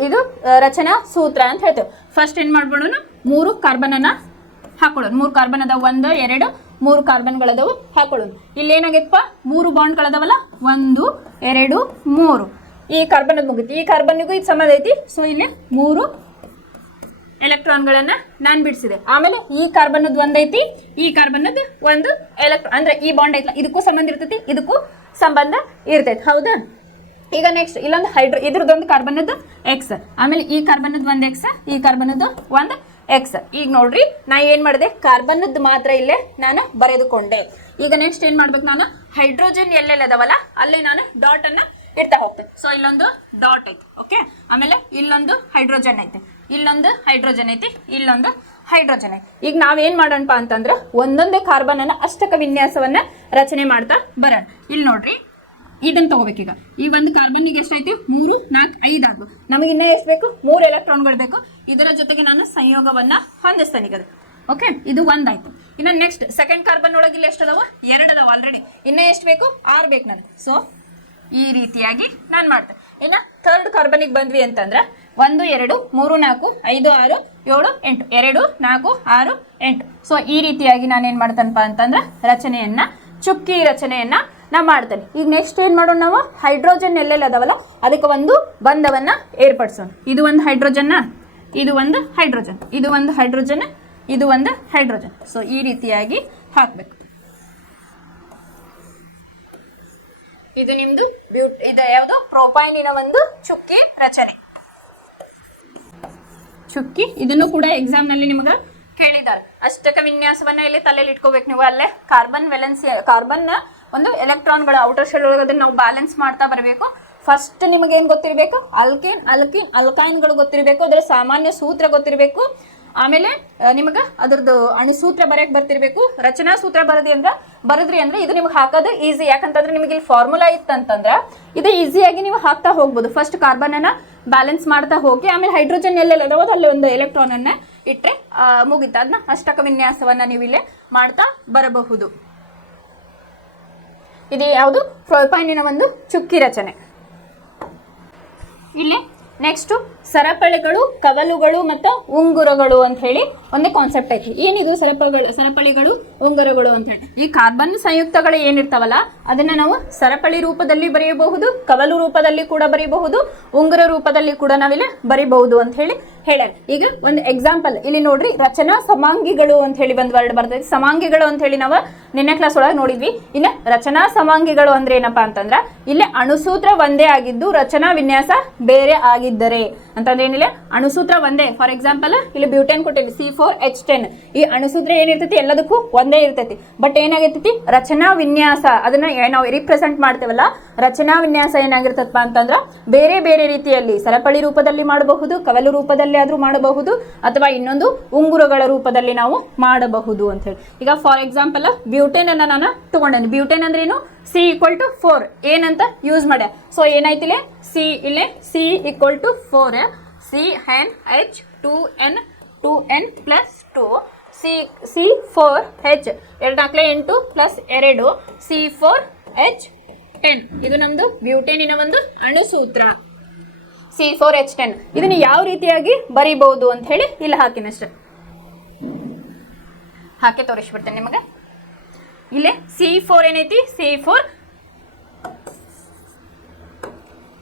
ಇದು ರಚನಾ ಸೂತ್ರ ಅಂತ ಹೇಳ್ತೇವೆ. ಫಸ್ಟ್ ಏನ್ ಮಾಡ್ಬಿಡೋಣ, 3 ಕಾರ್ಬನ್ ಅನ್ನ ಹಾಕೊಳ್ಳೋಣ. 3 ಕಾರ್ಬನ್ ಅದಾವ, 1 2 3 ಕಾರ್ಬನ್ಗಳದಾವು ಹಾಕೊಳ್ಳೋಣ. ಇಲ್ಲಿ ಏನಾಗೈತಪ್ಪ, 3 ಬಾಂಡ್ಗಳದಾವಲ್ಲ, 1 2 3. ಈ ಕಾರ್ಬನ್ ಮುಗಿತು. ಈ ಕಾರ್ಬನ್ನಿಗೂ ಇದು ಸಂಬಂಧ ಐತಿ. ಸೊ ಇಲ್ಲಿ 3 ಎಲೆಕ್ಟ್ರಾನ್ಗಳನ್ನ ನಾನು ಬಿಡಿಸಿದೆ. ಆಮೇಲೆ ಈ ಕಾರ್ಬನ್ನದ್ದು ಒಂದೈತಿ, ಈ ಕಾರ್ಬನ್ನದ್ದು ಒಂದು ಎಲೆಕ್ಟ್ರಾನ್, ಅಂದ್ರೆ ಈ ಬಾಂಡ್ ಐತಲ್ಲ, ಇದಕ್ಕೂ ಸಂಬಂಧ ಇರ್ತೈತಿ, ಇದಕ್ಕೂ ಸಂಬಂಧ ಇರ್ತೈತಿ. ಹೌದಾ? ಈಗ ನೆಕ್ಸ್ಟ್ ಇಲ್ಲೊಂದು ಇದ್ರದ್ದೊಂದು ಕಾರ್ಬನ್ನದ್ದು X, ಆಮೇಲೆ ಈ ಕಾರ್ಬನ್ನದ್ದು ಒಂದು X, ಈ ಕಾರ್ಬನ್ನದ್ದು ಒಂದು X. ಈಗ ನೋಡ್ರಿ, ನಾ ಏನ್ ಮಾಡಿದೆ, ಕಾರ್ಬನ್ನದ್ದು ಮಾತ್ರ ಇಲ್ಲೇ ನಾನು ಬರೆದುಕೊಂಡೆ. ಈಗ ನೆಕ್ಸ್ಟ್ ಏನ್ ಮಾಡ್ಬೇಕು, ನಾನು ಹೈಡ್ರೋಜನ್ ಎಲ್ಲೆಲ್ಲದವಲ್ಲ ಅಲ್ಲೇ ನಾನು ಡಾಟ್ ಅನ್ನ ಇಡ್ತಾ ಹೋಗ್ತೇನೆ. ಸೊ ಇಲ್ಲೊಂದು ಡಾಟ್ ಐತಿ, ಓಕೆ. ಆಮೇಲೆ ಇಲ್ಲೊಂದು ಹೈಡ್ರೋಜನ್ ಐತಿ, ಇಲ್ಲೊಂದು ಹೈಡ್ರೋಜನ್ ಐತಿ, ಇಲ್ಲೊಂದು ಹೈಡ್ರೋಜನ್ ಐತಿ. ಈಗ ನಾವೇನ್ ಮಾಡೋಣಪ್ಪ ಅಂತಂದ್ರೆ ಒಂದೊಂದೇ ಕಾರ್ಬನ್ ಅನ್ನ ಅಷ್ಟಕ ವಿನ್ಯಾಸವನ್ನ ರಚನೆ ಮಾಡ್ತಾ ಬರೋಣ. ಇಲ್ಲಿ ನೋಡ್ರಿ, ಇದನ್ನ ತಗೋಬೇಕೀಗ. ಈ ಒಂದು ಕಾರ್ಬನ್ನಿಗೆ ಎಷ್ಟೈತಿ, 3 4 5 ಆಗು. ನಮಗೆ ಇನ್ನೂ ಎಷ್ಟು ಬೇಕು, 3 ಎಲೆಕ್ಟ್ರಾನ್ಗಳು ಬೇಕು. ಇದರ ಜೊತೆಗೆ ನಾನು ಸಂಯೋಗವನ್ನ ಹೊಂದಿಸ್ತೇನೆ ಈಗ. ಓಕೆ, ಇದು ಒಂದಾಯ್ತು. ಇನ್ನು ನೆಕ್ಸ್ಟ್ ಸೆಕೆಂಡ್ ಕಾರ್ಬನ್ ಒಳಗೆ ಇಲ್ಲಿ ಎಷ್ಟು ಅದಾವ, 2 ಅದಾವ ಆಲ್ರೆಡಿ. ಇನ್ನೂ ಎಷ್ಟು ಬೇಕು, 6 ಬೇಕು ನನಗೆ. ಸೊ ಈ ರೀತಿಯಾಗಿ ನಾನು ಮಾಡ್ತೇನೆ. ಇನ್ನು ಥರ್ಡ್ ಕಾರ್ಬನಿಗೆ ಬಂದ್ವಿ ಅಂತಂದ್ರೆ 1 2 3 4 5 6 7 8 2 4 6 8. ಸೊ ಈ ರೀತಿಯಾಗಿ ನಾನೇನು ಮಾಡ್ತೇನಪ್ಪ ಅಂತಂದ್ರೆ ರಚನೆಯನ್ನ, ಚುಕ್ಕಿ ರಚನೆಯನ್ನ ನಾ ಮಾಡ್ತೇನೆ. ಈಗ ನೆಕ್ಸ್ಟ್ ಏನು ಮಾಡೋಣ, ನಾವು ಹೈಡ್ರೋಜನ್ ಎಲ್ಲೆಲ್ಲ ಅದಾವಲ್ಲ ಅದಕ್ಕೆ ಒಂದು ಬಂಧವನ್ನ ಏರ್ಪಡಿಸೋಣ. ಇದು ಒಂದು ಹೈಡ್ರೋಜನ್ನ, ಇದು ಒಂದು ಹೈಡ್ರೋಜನ್, ಇದು ಒಂದು ಹೈಡ್ರೋಜನ್, ಇದು ಒಂದು ಹೈಡ್ರೋಜನ್. ಸೊ ಈ ರೀತಿಯಾಗಿ ಹಾಕಬೇಕು. ಇದು ನಿಮ್ದು ಇದು ಯಾವುದು, ಪ್ರೊಪೈನಿನ ಒಂದು ಚುಕ್ಕಿ ರಚನೆ. ಚುಕ್ಕಿ ಇದನ್ನು ಕೂಡ ಎಕ್ಸಾಮ್ ನಲ್ಲಿ ನಿಮಗೆ ಕೇಳಿದ್ದಾರೆ. ಅಷ್ಟಕ ವಿನ್ಯಾಸವನ್ನ ಇಲ್ಲಿ ತಲೆಯಲ್ಲಿ ಇಟ್ಕೋಬೇಕು ನೀವು. ಅಲ್ಲೇ ಕಾರ್ಬನ್ ಒಂದು ಎಲೆಕ್ಟ್ರಾನ್ಗಳ ಔಟರ್ ಶೆಲ್ ಒಳಗೆ ಅದನ್ನ ನಾವು ಬ್ಯಾಲೆನ್ಸ್ ಮಾಡ್ತಾ ಬರಬೇಕು. ಫಸ್ಟ್ ನಿಮಗೆ ಏನು ಗೊತ್ತಿರಬೇಕು, ಅಲ್ಕೈನ್ಗಳು ಗೊತ್ತಿರಬೇಕು, ಅದರ ಸಾಮಾನ್ಯ ಸೂತ್ರ ಗೊತ್ತಿರಬೇಕು. ಆಮೇಲೆ ನಿಮಗೆ ಅದ್ರದ್ದು ಅಣುಸೂತ್ರ ಬರೆಯಕ್ಕೆ ಬರ್ತಿರ್ಬೇಕು. ರಚನಾ ಸೂತ್ರ ಬರದ್ರಿ ಅಂದ್ರೆ ಇದು ನಿಮ್ಗೆ ಹಾಕೋದು ಈಸಿ. ಯಾಕಂತಂದ್ರೆ ನಿಮಗೆ ಇಲ್ಲಿ ಫಾರ್ಮುಲಾ ಇತ್ತಂತಂದ್ರೆ ಇದು ಈಸಿಯಾಗಿ ನೀವು ಹಾಕ್ತಾ ಹೋಗ್ಬೋದು. ಫಸ್ಟ್ ಕಾರ್ಬನ್ ಅನ್ನ ಬ್ಯಾಲೆನ್ಸ್ ಮಾಡ್ತಾ ಹೋಗಿ, ಆಮೇಲೆ ಹೈಡ್ರೋಜನ್ ಎಲ್ಲೆಲ್ಲ ಅದಾವೋ ಅಲ್ಲಿ ಒಂದು ಎಲೆಕ್ಟ್ರಾನ್ ಅನ್ನ ಇಟ್ಟರೆ ಮುಗಿತ. ಅದನ್ನ ಅಷ್ಟಕ ವಿನ್ಯಾಸವನ್ನ ನೀವು ಇಲ್ಲೇ ಮಾಡ್ತಾ ಬರಬಹುದು. ಇದು ಯಾವುದು, ಪ್ರೊಪೈನಿನ ಒಂದು ಚುಕ್ಕಿ ರಚನೆ. ಇಲ್ಲಿ ನೆಕ್ಸ್ಟ್ ಸರಪಳಿಗಳು, ಕವಲುಗಳು ಮತ್ತು ಉಂಗುರಗಳು ಅಂತ ಹೇಳಿ ಒಂದೇ ಕಾನ್ಸೆಪ್ಟ್ ಐತಿ. ಏನಿದು ಸರಪಳಿಗಳು, ಉಂಗುರಗಳು ಅಂತ ಹೇಳಿ, ಈ ಕಾರ್ಬನ್ ಸಂಯುಕ್ತಗಳು ಏನಿರ್ತಾವಲ್ಲ ಅದನ್ನ ನಾವು ಸರಪಳಿ ರೂಪದಲ್ಲಿ ಬರೆಯಬಹುದು, ಕವಲು ರೂಪದಲ್ಲಿ ಕೂಡ ಬರೆಯಬಹುದು, ಉಂಗುರ ರೂಪದಲ್ಲಿ ಕೂಡ ನಾವಿಲ್ಲಿ ಬರೀಬಹುದು ಅಂತ ಹೇಳಿ ಹೇಳ್ಯಾರ. ಈಗ ಒಂದು ಎಕ್ಸಾಂಪಲ್ ಇಲ್ಲಿ ನೋಡ್ರಿ, ರಚನಾ ಸಮಾಂಗಿಗಳು ಅಂತ ಹೇಳಿ ಒಂದು ವರ್ಡ್ ಬರ್ತೈತಿ. ಸಮಾಂಗಿಗಳು ಅಂತ ಹೇಳಿ ನಾವು ನಿನ್ನೆ ಕ್ಲಾಸ್ ಒಳಗೆ ನೋಡಿದ್ವಿ. ಇನ್ನು ರಚನಾ ಸಮಾಂಗಿಗಳು ಅಂದ್ರೆ ಏನಪ್ಪಾ ಅಂತಂದ್ರ, ಇಲ್ಲಿ ಅಣುಸೂತ್ರ ಒಂದೇ ಆಗಿದ್ದು ರಚನಾ ವಿನ್ಯಾಸ ಬೇರೆ ಆಗಿದ್ದರೆ ಅಂತಂದ್ರೆ ಏನಿಲ್ಲ, ಅಣುಸೂತ್ರ ಒಂದೇ. ಫಾರ್ ಎಕ್ಸಾಂಪಲ್ ಇಲ್ಲಿ ಬ್ಯೂಟೇನ್ ಕೊಟ್ಟಿವಿ, C4H10. ಈ ಅಣುಸೂತ್ರ ಏನಿರ್ತೈತಿ ಎಲ್ಲದಕ್ಕೂ ಒಂದೇ ಇರ್ತೈತಿ. ಬಟ್ ಏನಾಗಿರ್ತೈತಿ, ರಚನಾ ವಿನ್ಯಾಸ ಅದನ್ನ ನಾವು ರಿಪ್ರೆಸೆಂಟ್ ಮಾಡ್ತೇವಲ್ಲ, ರಚನಾ ವಿನ್ಯಾಸ ಏನಾಗಿರ್ತಪ್ಪ ಅಂತಂದ್ರ ಬೇರೆ ಬೇರೆ ರೀತಿಯಲ್ಲಿ ಸರಪಳಿ ರೂಪದಲ್ಲಿ ಮಾಡಬಹುದು, ಕವಲು ರೂಪದಲ್ಲಿ ಆದ್ರೂ ಮಾಡಬಹುದು, ಅಥವಾ ಇನ್ನೊಂದು ಉಂಗುರಗಳ ರೂಪದಲ್ಲಿ ನಾವು ಮಾಡಬಹುದು ಅಂತ ಹೇಳಿ. ಈಗ ಫಾರ್ ಎಕ್ಸಾಂಪಲ್ ಬ್ಯೂಟೇನ್ ಅನ್ನ ನಾನು ತಗೊಂಡೇನೆ. ಬ್ಯೂಟೇನ್ ಅಂದ್ರೆ ಏನು, C=4 ಏನಂತ ಯೂಸ್ ಮಾಡ್ಯ. ಸೊ ಏನಾಯ್ತಿಲ್ಲ, C=4 CnH2n 2n plus 2 C4H 2 8 plus 2 C4H10. ಇದು ನಮ್ದು ಬ್ಯೂಟೇನಿನ ಒಂದು ಅಣುಸೂತ್ರ C4H10. ಇದನ್ನು ಯಾವ ರೀತಿಯಾಗಿ ಬರೀಬಹುದು ಅಂತ ಹೇಳಿ ಇಲ್ಲಿ ಹಾಕಿನಷ್ಟೆ, ಹಾಕಿ ತೋರಿಸ್ಬಿಡ್ತೇನೆ ನಿಮಗೆ. ಇಲ್ಲಿ C4 ಏನೈತಿ, C4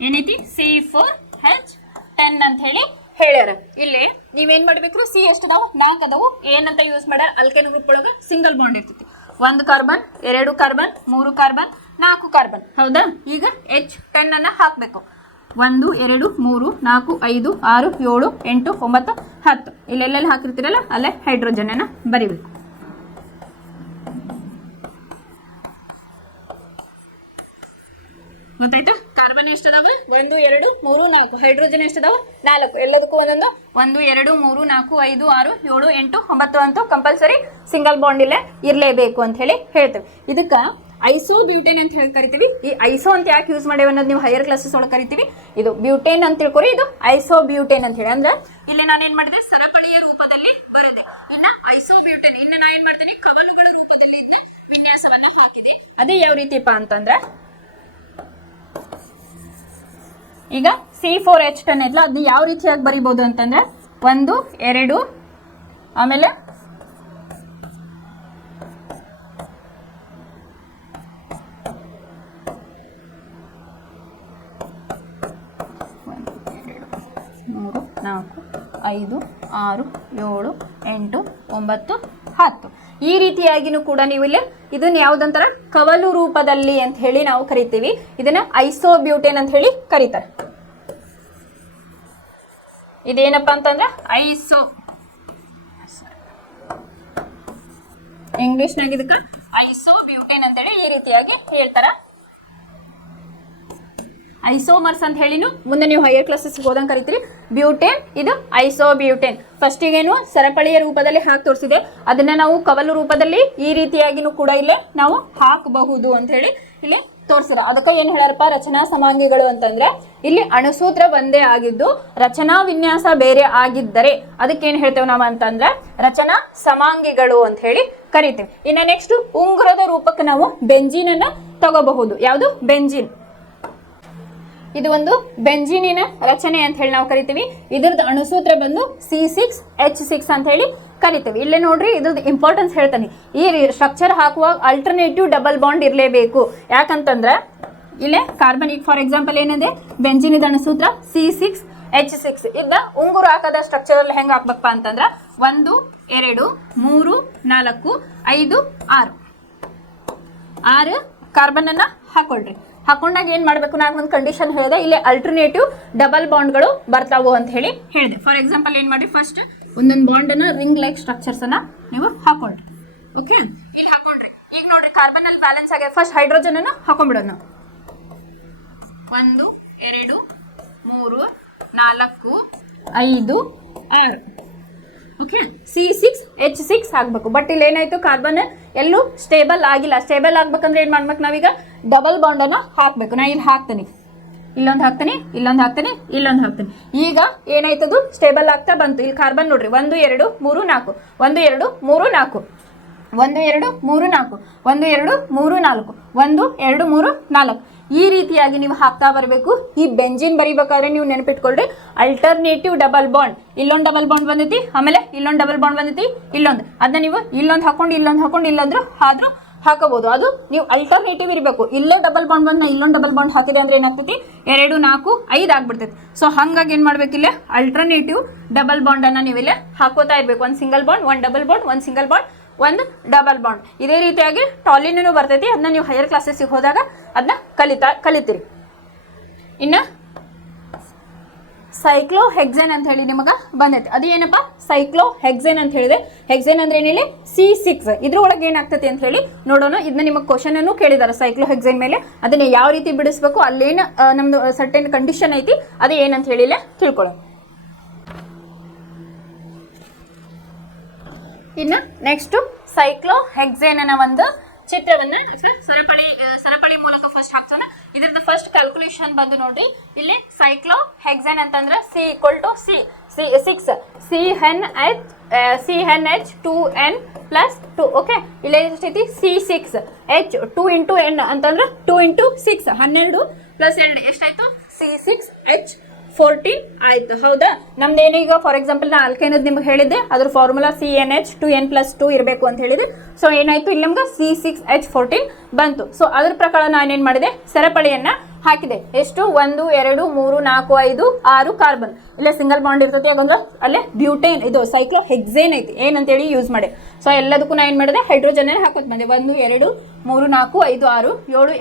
ಏನೈತಿ, C4H10 ಅಂತ ಹೇಳಿ ಹೇಳ್ಯಾರ. ಇಲ್ಲಿ ನೀವೇನ್ ಮಾಡ್ಬೇಕು, ಸಿ ಎಷ್ಟು ಅದಾವ, 4 ಅದಾವು. ಏನಂತ ಯೂಸ್ ಮಾಡ್ಯಾರ, ಅಲ್ಕೇನ್ ಗ್ರೂಪ್ ಒಳಗ ಸಿಂಗಲ್ ಬಾಂಡ್ ಇರ್ತೈತಿ. 1 ಕಾರ್ಬನ್, 2 ಕಾರ್ಬನ್, 3 ಕಾರ್ಬನ್, 4 ಕಾರ್ಬನ್. ಹೌದಾ? ಈಗ H10 ಅನ್ನ ಹಾಕ್ಬೇಕು. 1 2 3 4 5 6 7 8 9 10 ಇಲ್ಲೆಲ್ಲ ಹಾಕಿರ್ತೀರಲ್ಲ ಅಲ್ಲೇ ಹೈಡ್ರೋಜನ್ ಅನ್ನ ಬರಿಬೇಕು. ಗೊತ್ತಾಯ್ತು? ಕಾರ್ಬನ್ ಎಷ್ಟು ಅದಾವ, 1 2 3 4. ಹೈಡ್ರೋಜನ್ ಎಷ್ಟು ಅದಾವ, 4. ಎಲ್ಲದಕ್ಕೂ ಒಂದೊಂದು 1 2 3 4 5 6 7 8 9 ಅಂತೂ ಕಂಪಲ್ಸರಿ ಸಿಂಗಲ್ ಬಾಂಡ್ ಇಲ್ಲೇ ಇರಲೇಬೇಕು ಅಂತ ಹೇಳಿ ಹೇಳ್ತೇವೆ. ಇದಕ್ಕೆ ಐಸೋಬ್ಯೂಟೇನ್ ಅಂತ ಹೇಳಿ ಕರಿತೀವಿ. ಈ ಐಸೋ ಅಂತ ಯಾಕೆ ಯೂಸ್ ಮಾಡೇವೆ ಅನ್ನೋದು ನೀವು ಹೈಯರ್ ಕ್ಲಾಸಸ್ ಒಳಗೆ ಕರಿತೀವಿ. ಇದು ಬ್ಯೂಟೇನ್ ಅಂತ ತಿಳ್ಕೊರಿ, ಇದು ಐಸೋಬ್ಯೂಟೇನ್ ಅಂತ ಹೇಳಿ. ಅಂದ್ರೆ ಇಲ್ಲಿ ನಾನು ಏನ್ ಮಾಡಿದೆ, ಸರಪಳಿಯ ರೂಪದಲ್ಲಿ ಬರದೆ. ಇನ್ನ ಐಸೋಬ್ಯೂಟೇನ್ ಇನ್ನು ನಾ ಏನ್ ಮಾಡ್ತೇನೆ, ಕವಲುಗಳ ರೂಪದಲ್ಲಿ ಇದನ್ನ ವಿನ್ಯಾಸವನ್ನ ಹಾಕಿದೆ. ಅದೇ ಯಾವ ರೀತಿಪ್ಪ ಅಂತಂದ್ರೆ, ಈಗ C4H10 ಐತ್ಲ, ಅದನ್ನ ಯಾವ ರೀತಿಯಾಗಿ ಬರಿಬಹುದು ಅಂತಂದ್ರೆ 1 2 ಆಮೇಲೆ 4 5 6 7 8 9 10 ಈ ರೀತಿಯಾಗಿನೂ ಕೂಡ ನೀವು ಇಲ್ಲಿ ಇದನ್ನ ಯಾವುದಂತರ ಕವಲು ರೂಪದಲ್ಲಿ ಅಂತ ಹೇಳಿ ನಾವು ಕರಿತೀವಿ. ಇದನ್ನ ಐಸೋಬ್ಯೂಟೇನ್ ಅಂತ ಹೇಳಿ ಕರೀತಾರೆ. ಇದೇನಪ್ಪ ಅಂತಂದ್ರೆ ಐಸೋ, ಇಂಗ್ಲಿಷ್ನಾಗ ಇದಕ್ಕೆ ಐಸೋಬ್ಯೂಟೇನ್ ಅಂತ ಹೇಳಿ ಈ ರೀತಿಯಾಗಿ ಹೇಳ್ತಾರ. ಐಸೋಮರ್ಸ್ ಅಂತ ಹೇಳಿನು ಮುಂದೆ ನೀವು ಹೈಯರ್ ಕ್ಲಾಸಸ್ ಹೋದಂಗೆ ಕರಿತೀರಿ. ಬ್ಯೂಟೇನ್, ಇದು ಐಸೋಬ್ಯೂಟೇನ್. ಫಸ್ಟಿಗೇನು ಸರಪಳಿಯ ರೂಪದಲ್ಲಿ ಹಾಕಿ ತೋರಿಸಿದೆ, ಅದನ್ನ ನಾವು ಕವಲು ರೂಪದಲ್ಲಿ ಈ ರೀತಿಯಾಗಿನೂ ಕೂಡ ಇಲ್ಲೇ ನಾವು ಹಾಕಬಹುದು ಅಂತ ಹೇಳಿ ಇಲ್ಲಿ ತೋರಿಸಿರ. ಅದಕ್ಕೆ ಏನು ಹೇಳ್ಯಾರಪ್ಪ, ರಚನಾ ಸಮಾಂಗಿಗಳು ಅಂತಂದ್ರೆ ಇಲ್ಲಿ ಅಣುಸೂತ್ರ ಒಂದೇ ಆಗಿದ್ದು ರಚನಾ ವಿನ್ಯಾಸ ಬೇರೆ ಆಗಿದ್ದರೆ ಅದಕ್ಕೆ ಏನ್ ಹೇಳ್ತೇವೆ ನಾವು ಅಂತಂದ್ರೆ ರಚನಾ ಸಮಾಂಗಿಗಳು ಅಂತ ಹೇಳಿ ಕರಿತೀವಿ. ಇನ್ನು ನೆಕ್ಸ್ಟ್ ಉಂಗುರದ ರೂಪಕ್ಕೆ ನಾವು ಬೆಂಜಿನ್ ಅನ್ನ ತಗೋಬಹುದು. ಯಾವುದು? ಬೆಂಜಿನ್. ಇದು ಒಂದು ಬೆಂಜಿನಿನ ರಚನೆ ಅಂತ ಹೇಳಿ ನಾವು ಕರಿತೀವಿ. ಇದ್ರದ್ದು ಅಣುಸೂತ್ರ ಬಂದು C6H6 ಅಂತ ಹೇಳಿ ಕರಿತೀವಿ. ಇಲ್ಲೇ ನೋಡ್ರಿ, ಇದ್ರದ್ದು ಇಂಪಾರ್ಟೆನ್ಸ್ ಹೇಳ್ತಾನೆ. ಈ ಸ್ಟ್ರಕ್ಚರ್ ಹಾಕುವಾಗ ಅಲ್ಟರ್ನೇಟಿವ್ ಡಬಲ್ ಬಾಂಡ್ ಇರಲೇಬೇಕು. ಯಾಕಂತಂದ್ರೆ ಇಲ್ಲೇ ಕಾರ್ಬನ್, ಈಗ ಫಾರ್ ಎಕ್ಸಾಂಪಲ್ ಏನಿದೆ, ಬೆಂಜಿನಿದ ಅಣುಸೂತ್ರ C6H6. ಈಗ ಉಂಗುರು ಹಾಕದ ಸ್ಟ್ರಕ್ಚರ್ ಅಲ್ಲಿ ಹೆಂಗ್ ಹಾಕ್ಬೇಕಪ್ಪ ಅಂತಂದ್ರ 1 2 3 4 5 6 ಕಾರ್ಬನ್ ಅನ್ನ ಹಾಕೊಳ್ರಿ. ಹಾಕೊಂಡಾಗ ಏನ್ ಮಾಡ್ಬೇಕು, ನಾನು ಒಂದು ಕಂಡೀಷನ್ ಹೇಳಿದೆ, ಇಲ್ಲಿ ಅಲ್ಟರ್ನೇಟಿವ್ ಡಬಲ್ ಬಾಂಡ್ಗಳು ಬರ್ತಾವು ಅಂತ ಹೇಳಿ ಹೇಳಿದೆ. ಫಾರ್ ಎಕ್ಸಾಂಪಲ್ ಏನ್ ಮಾಡಿ, ಫಸ್ಟ್ ಒಂದೊಂದು ಬಾಂಡ್ ಅನ್ನ ರಿಂಗ್ ಲೈಕ್ ಸ್ಟ್ರಕ್ಚರ್ಸ್ ಅನ್ನ ನೀವು ಹಾಕೊಳ್ರಿ. ಓಕೆ, ಇಲ್ಲಿ ಹಾಕೊಂಡ್ರಿ. ಈಗ ನೋಡ್ರಿ, ಕಾರ್ಬನ್ ಅಲ್ಲಿ ಬ್ಯಾಲೆನ್ಸ್ ಆಗಿದೆ. ಫಸ್ಟ್ ಹೈಡ್ರೋಜನ್ ಅನ್ನ ಹಾಕೊಂಡ್ಬಿಡೋಣ. 1 2 3 4 5 6. ಓಕೆ, C6H6 ಹಾಕ್ಬೇಕು. ಬಟ್ ಇಲ್ಲಿ ಏನಾಯ್ತು, ಕಾರ್ಬನ್ ಎಲ್ಲೂ ಸ್ಟೇಬಲ್ ಆಗಿಲ್ಲ. ಸ್ಟೇಬಲ್ ಆಗ್ಬೇಕಂದ್ರೆ ಏನ್ ಮಾಡ್ಬೇಕು, ನಾವೀಗ ಡಬಲ್ ಬಾಂಡ್ ಅನ್ನ ಹಾಕ್ಬೇಕು. ನಾ ಇಲ್ಲಿ ಹಾಕ್ತೀನಿ, ಇಲ್ಲೊಂದು ಹಾಕ್ತೀನಿ, ಇಲ್ಲೊಂದು ಹಾಕ್ತೀನಿ, ಇಲ್ಲೊಂದು ಹಾಕ್ತೀನಿ. ಈಗ ಏನಾಯ್ತದು, ಸ್ಟೇಬಲ್ ಆಗ್ತಾ ಬಂತು. ಇಲ್ಲಿ ಕಾರ್ಬನ್ ನೋಡ್ರಿ, 1 2 3 4 1 2 3 4 1 2 3 4 1 2 3 4 1 2 3 4 ಈ ರೀತಿಯಾಗಿ ನೀವು ಹಾಕ್ತಾ ಬರಬೇಕು. ಈ ಬೆಂಜಿನ್ ಬರಿಬೇಕಾದ್ರೆ ನೀವು ನೆನಪಿಟ್ಕೊಳ್ರಿ, ಅಲ್ಟರ್ನೇಟಿವ್ ಡಬಲ್ ಬಾಂಡ್. ಇಲ್ಲೊಂದು ಡಬಲ್ ಬಾಂಡ್ ಬಂದೈತಿ, ಆಮೇಲೆ ಇಲ್ಲೊಂದು ಡಬಲ್ ಬಾಂಡ್ ಬಂದೈತಿ, ಇಲ್ಲೊಂದು. ಅದನ್ನ ನೀವು ಇಲ್ಲೊಂದು ಹಾಕೊಂಡು ಇಲ್ಲೊಂದು ಹಾಕೊಂಡು ಇಲ್ಲೊಂದ್ರು ಆದ್ರೂ ಹಾಕಬಹುದು. ಅದು ನೀವು ಅಲ್ಟರ್ನೇಟಿವ್ ಇರಬೇಕು. ಇಲ್ಲೋ ಡಬಲ್ ಬಾಂಡ್ ಬಂದು ಇಲ್ಲೊಂದು ಡಬಲ್ ಬಾಂಡ್ ಹಾಕಿದೆ ಅಂದ್ರೆ ಏನಾಗ್ತೈತಿ, 2 4 5 ಆಗ್ಬಿಡ್ತೈತಿ. ಸೊ ಹಂಗಾಗಿ ಏನ್ ಮಾಡ್ಬೇಕಿಲ್ಲ, ಅಲ್ಟರ್ನೇಟಿವ್ ಡಬಲ್ ಬಾಂಡ್ ಅನ್ನ ನೀವು ಇಲ್ಲಿ ಹಾಕೋತಾ ಇರ್ಬೇಕು. ಒಂದು ಸಿಂಗಲ್ ಬಾಂಡ್, ಒಂದು ಡಬಲ್ ಬಾಂಡ್, ಒಂದು ಸಿಂಗಲ್ ಬಾಂಡ್, ಒಂದು ಡಬಲ್ ಬಾಂಡ್. ಇದೇ ರೀತಿಯಾಗಿ ಟಾಲಿನೂ ಬರ್ತೈತಿ. ಅದನ್ನ ನೀವು ಹೈಯರ್ ಕ್ಲಾಸಸ್ಗೆ ಹೋದಾಗ ಅದನ್ನ ಕಲಿತೀರಿ. ಇನ್ನು ಸೈಕ್ಲೋಹೆಕ್ಸೇನ್ ಅಂತ ಹೇಳಿ ನಿಮಗೆ ಬಂದೈತಿ. ಅದು ಏನಪ್ಪ, ಸೈಕ್ಲೋಹೆಕ್ಸೇನ್ ಅಂತ ಹೇಳಿದೆ. ಹೆಕ್ಸೇನ್ ಅಂದ್ರೆ ಏನಿಲ್ಲ, C6. ಇದ್ರ ಒಳಗೆ ಏನಾಗ್ತೈತಿ ಅಂತ ಹೇಳಿ ನೋಡೋಣ. ಇದನ್ನ ನಿಮಗೆ ಕ್ವಶನ್ ಅನ್ನು ಕೇಳಿದಾರೆ ಸೈಕ್ಲೋಹೆಕ್ಸೇನ್ ಮೇಲೆ. ಅದನ್ನ ಯಾವ ರೀತಿ ಬಿಡಿಸ್ಬೇಕು, ಅಲ್ಲೇನು ನಮ್ದು ಸರ್ಟೆನ್ ಕಂಡೀಷನ್ ಐತಿ, ಅದು ಏನಂತ ಹೇಳಿಲ್ಲ ತಿಳ್ಕೊಳ್ಳೋಣ. ಇನ್ನು ನೆಕ್ಸ್ಟ್ ಸೈಕ್ಲೋಹೆಕ್ಸೇನ್ ಅನ್ನ ಒಂದು ಚಿತ್ರವನ್ನ ಸರಪಳಿ ಮೂಲಕ ಫಸ್ಟ್ ಹಾಕ್ಸೋಣ. ಇದ್ರದ್ದು ಫಸ್ಟ್ ಕ್ಯಾಲ್ಕುಲೇಷನ್ ಬಂದು ನೋಡ್ರಿ, ಇಲ್ಲಿ ಸೈಕ್ಲೋ ಹೆಕ್ಸೇನ್ ಅಂತಂದ್ರೆ C = CnH 2n + 2. ಓಕೆ, ಇಲ್ಲಿ ಎಷ್ಟೈತಿ C6H 2 × n ಅಂತಂದ್ರೆ 2 × 6 12 + 2 ಎಷ್ಟಾಯ್ತು C6H 14 ಆಯ್ತು. ಹೌದಾ, ನಮ್ದೇನೀಗ ಫಾರ್ ಎಕ್ಸಾಂಪಲ್ ನಾ ಆಲ್ಕೈನದ್ ನಿಮ್ಗೆ ಹೇಳಿದ್ದೆ, ಅದ್ರ ಫಾರ್ಮುಲಾ CnH 2n + 2 ಇರಬೇಕು ಅಂತ ಹೇಳಿದೆ. ಸೊ ಏನಾಯ್ತು, ಇಲ್ಲಿ ನಮ್ಗೆ C6H 14 ಬಂತು. ಸೊ ಅದ್ರ ಪ್ರಕಾರ ನಾನೇನ್ ಮಾಡಿದೆ, ಸರಪಳಿಯನ್ನ ಹಾಕಿದೆ. ಎಷ್ಟು 1 2 3 4 5 6 ಕಾರ್ಬನ್. ಇಲ್ಲೇ ಸಿಂಗಲ್ ಬಾಂಡ್ ಇರ್ತೈತಿ, ಯಾಕಂದ್ರೆ ಅಲ್ಲೇ ಬ್ಯೂಟೇನ್ ಇದು ಸೈಕ್ಲೋಹೆಕ್ಸೇನ್ ಐತಿ ಏನಂತೇಳಿ ಯೂಸ್ ಮಾಡಿ. ಸೊ ಎಲ್ಲದಕ್ಕೂ ನಾ ಏನ್ ಮಾಡಿದೆ, ಹೈಡ್ರೋಜನ್ ಹಾಕೋತ್ ಬಂದೆ. 1 2 3 4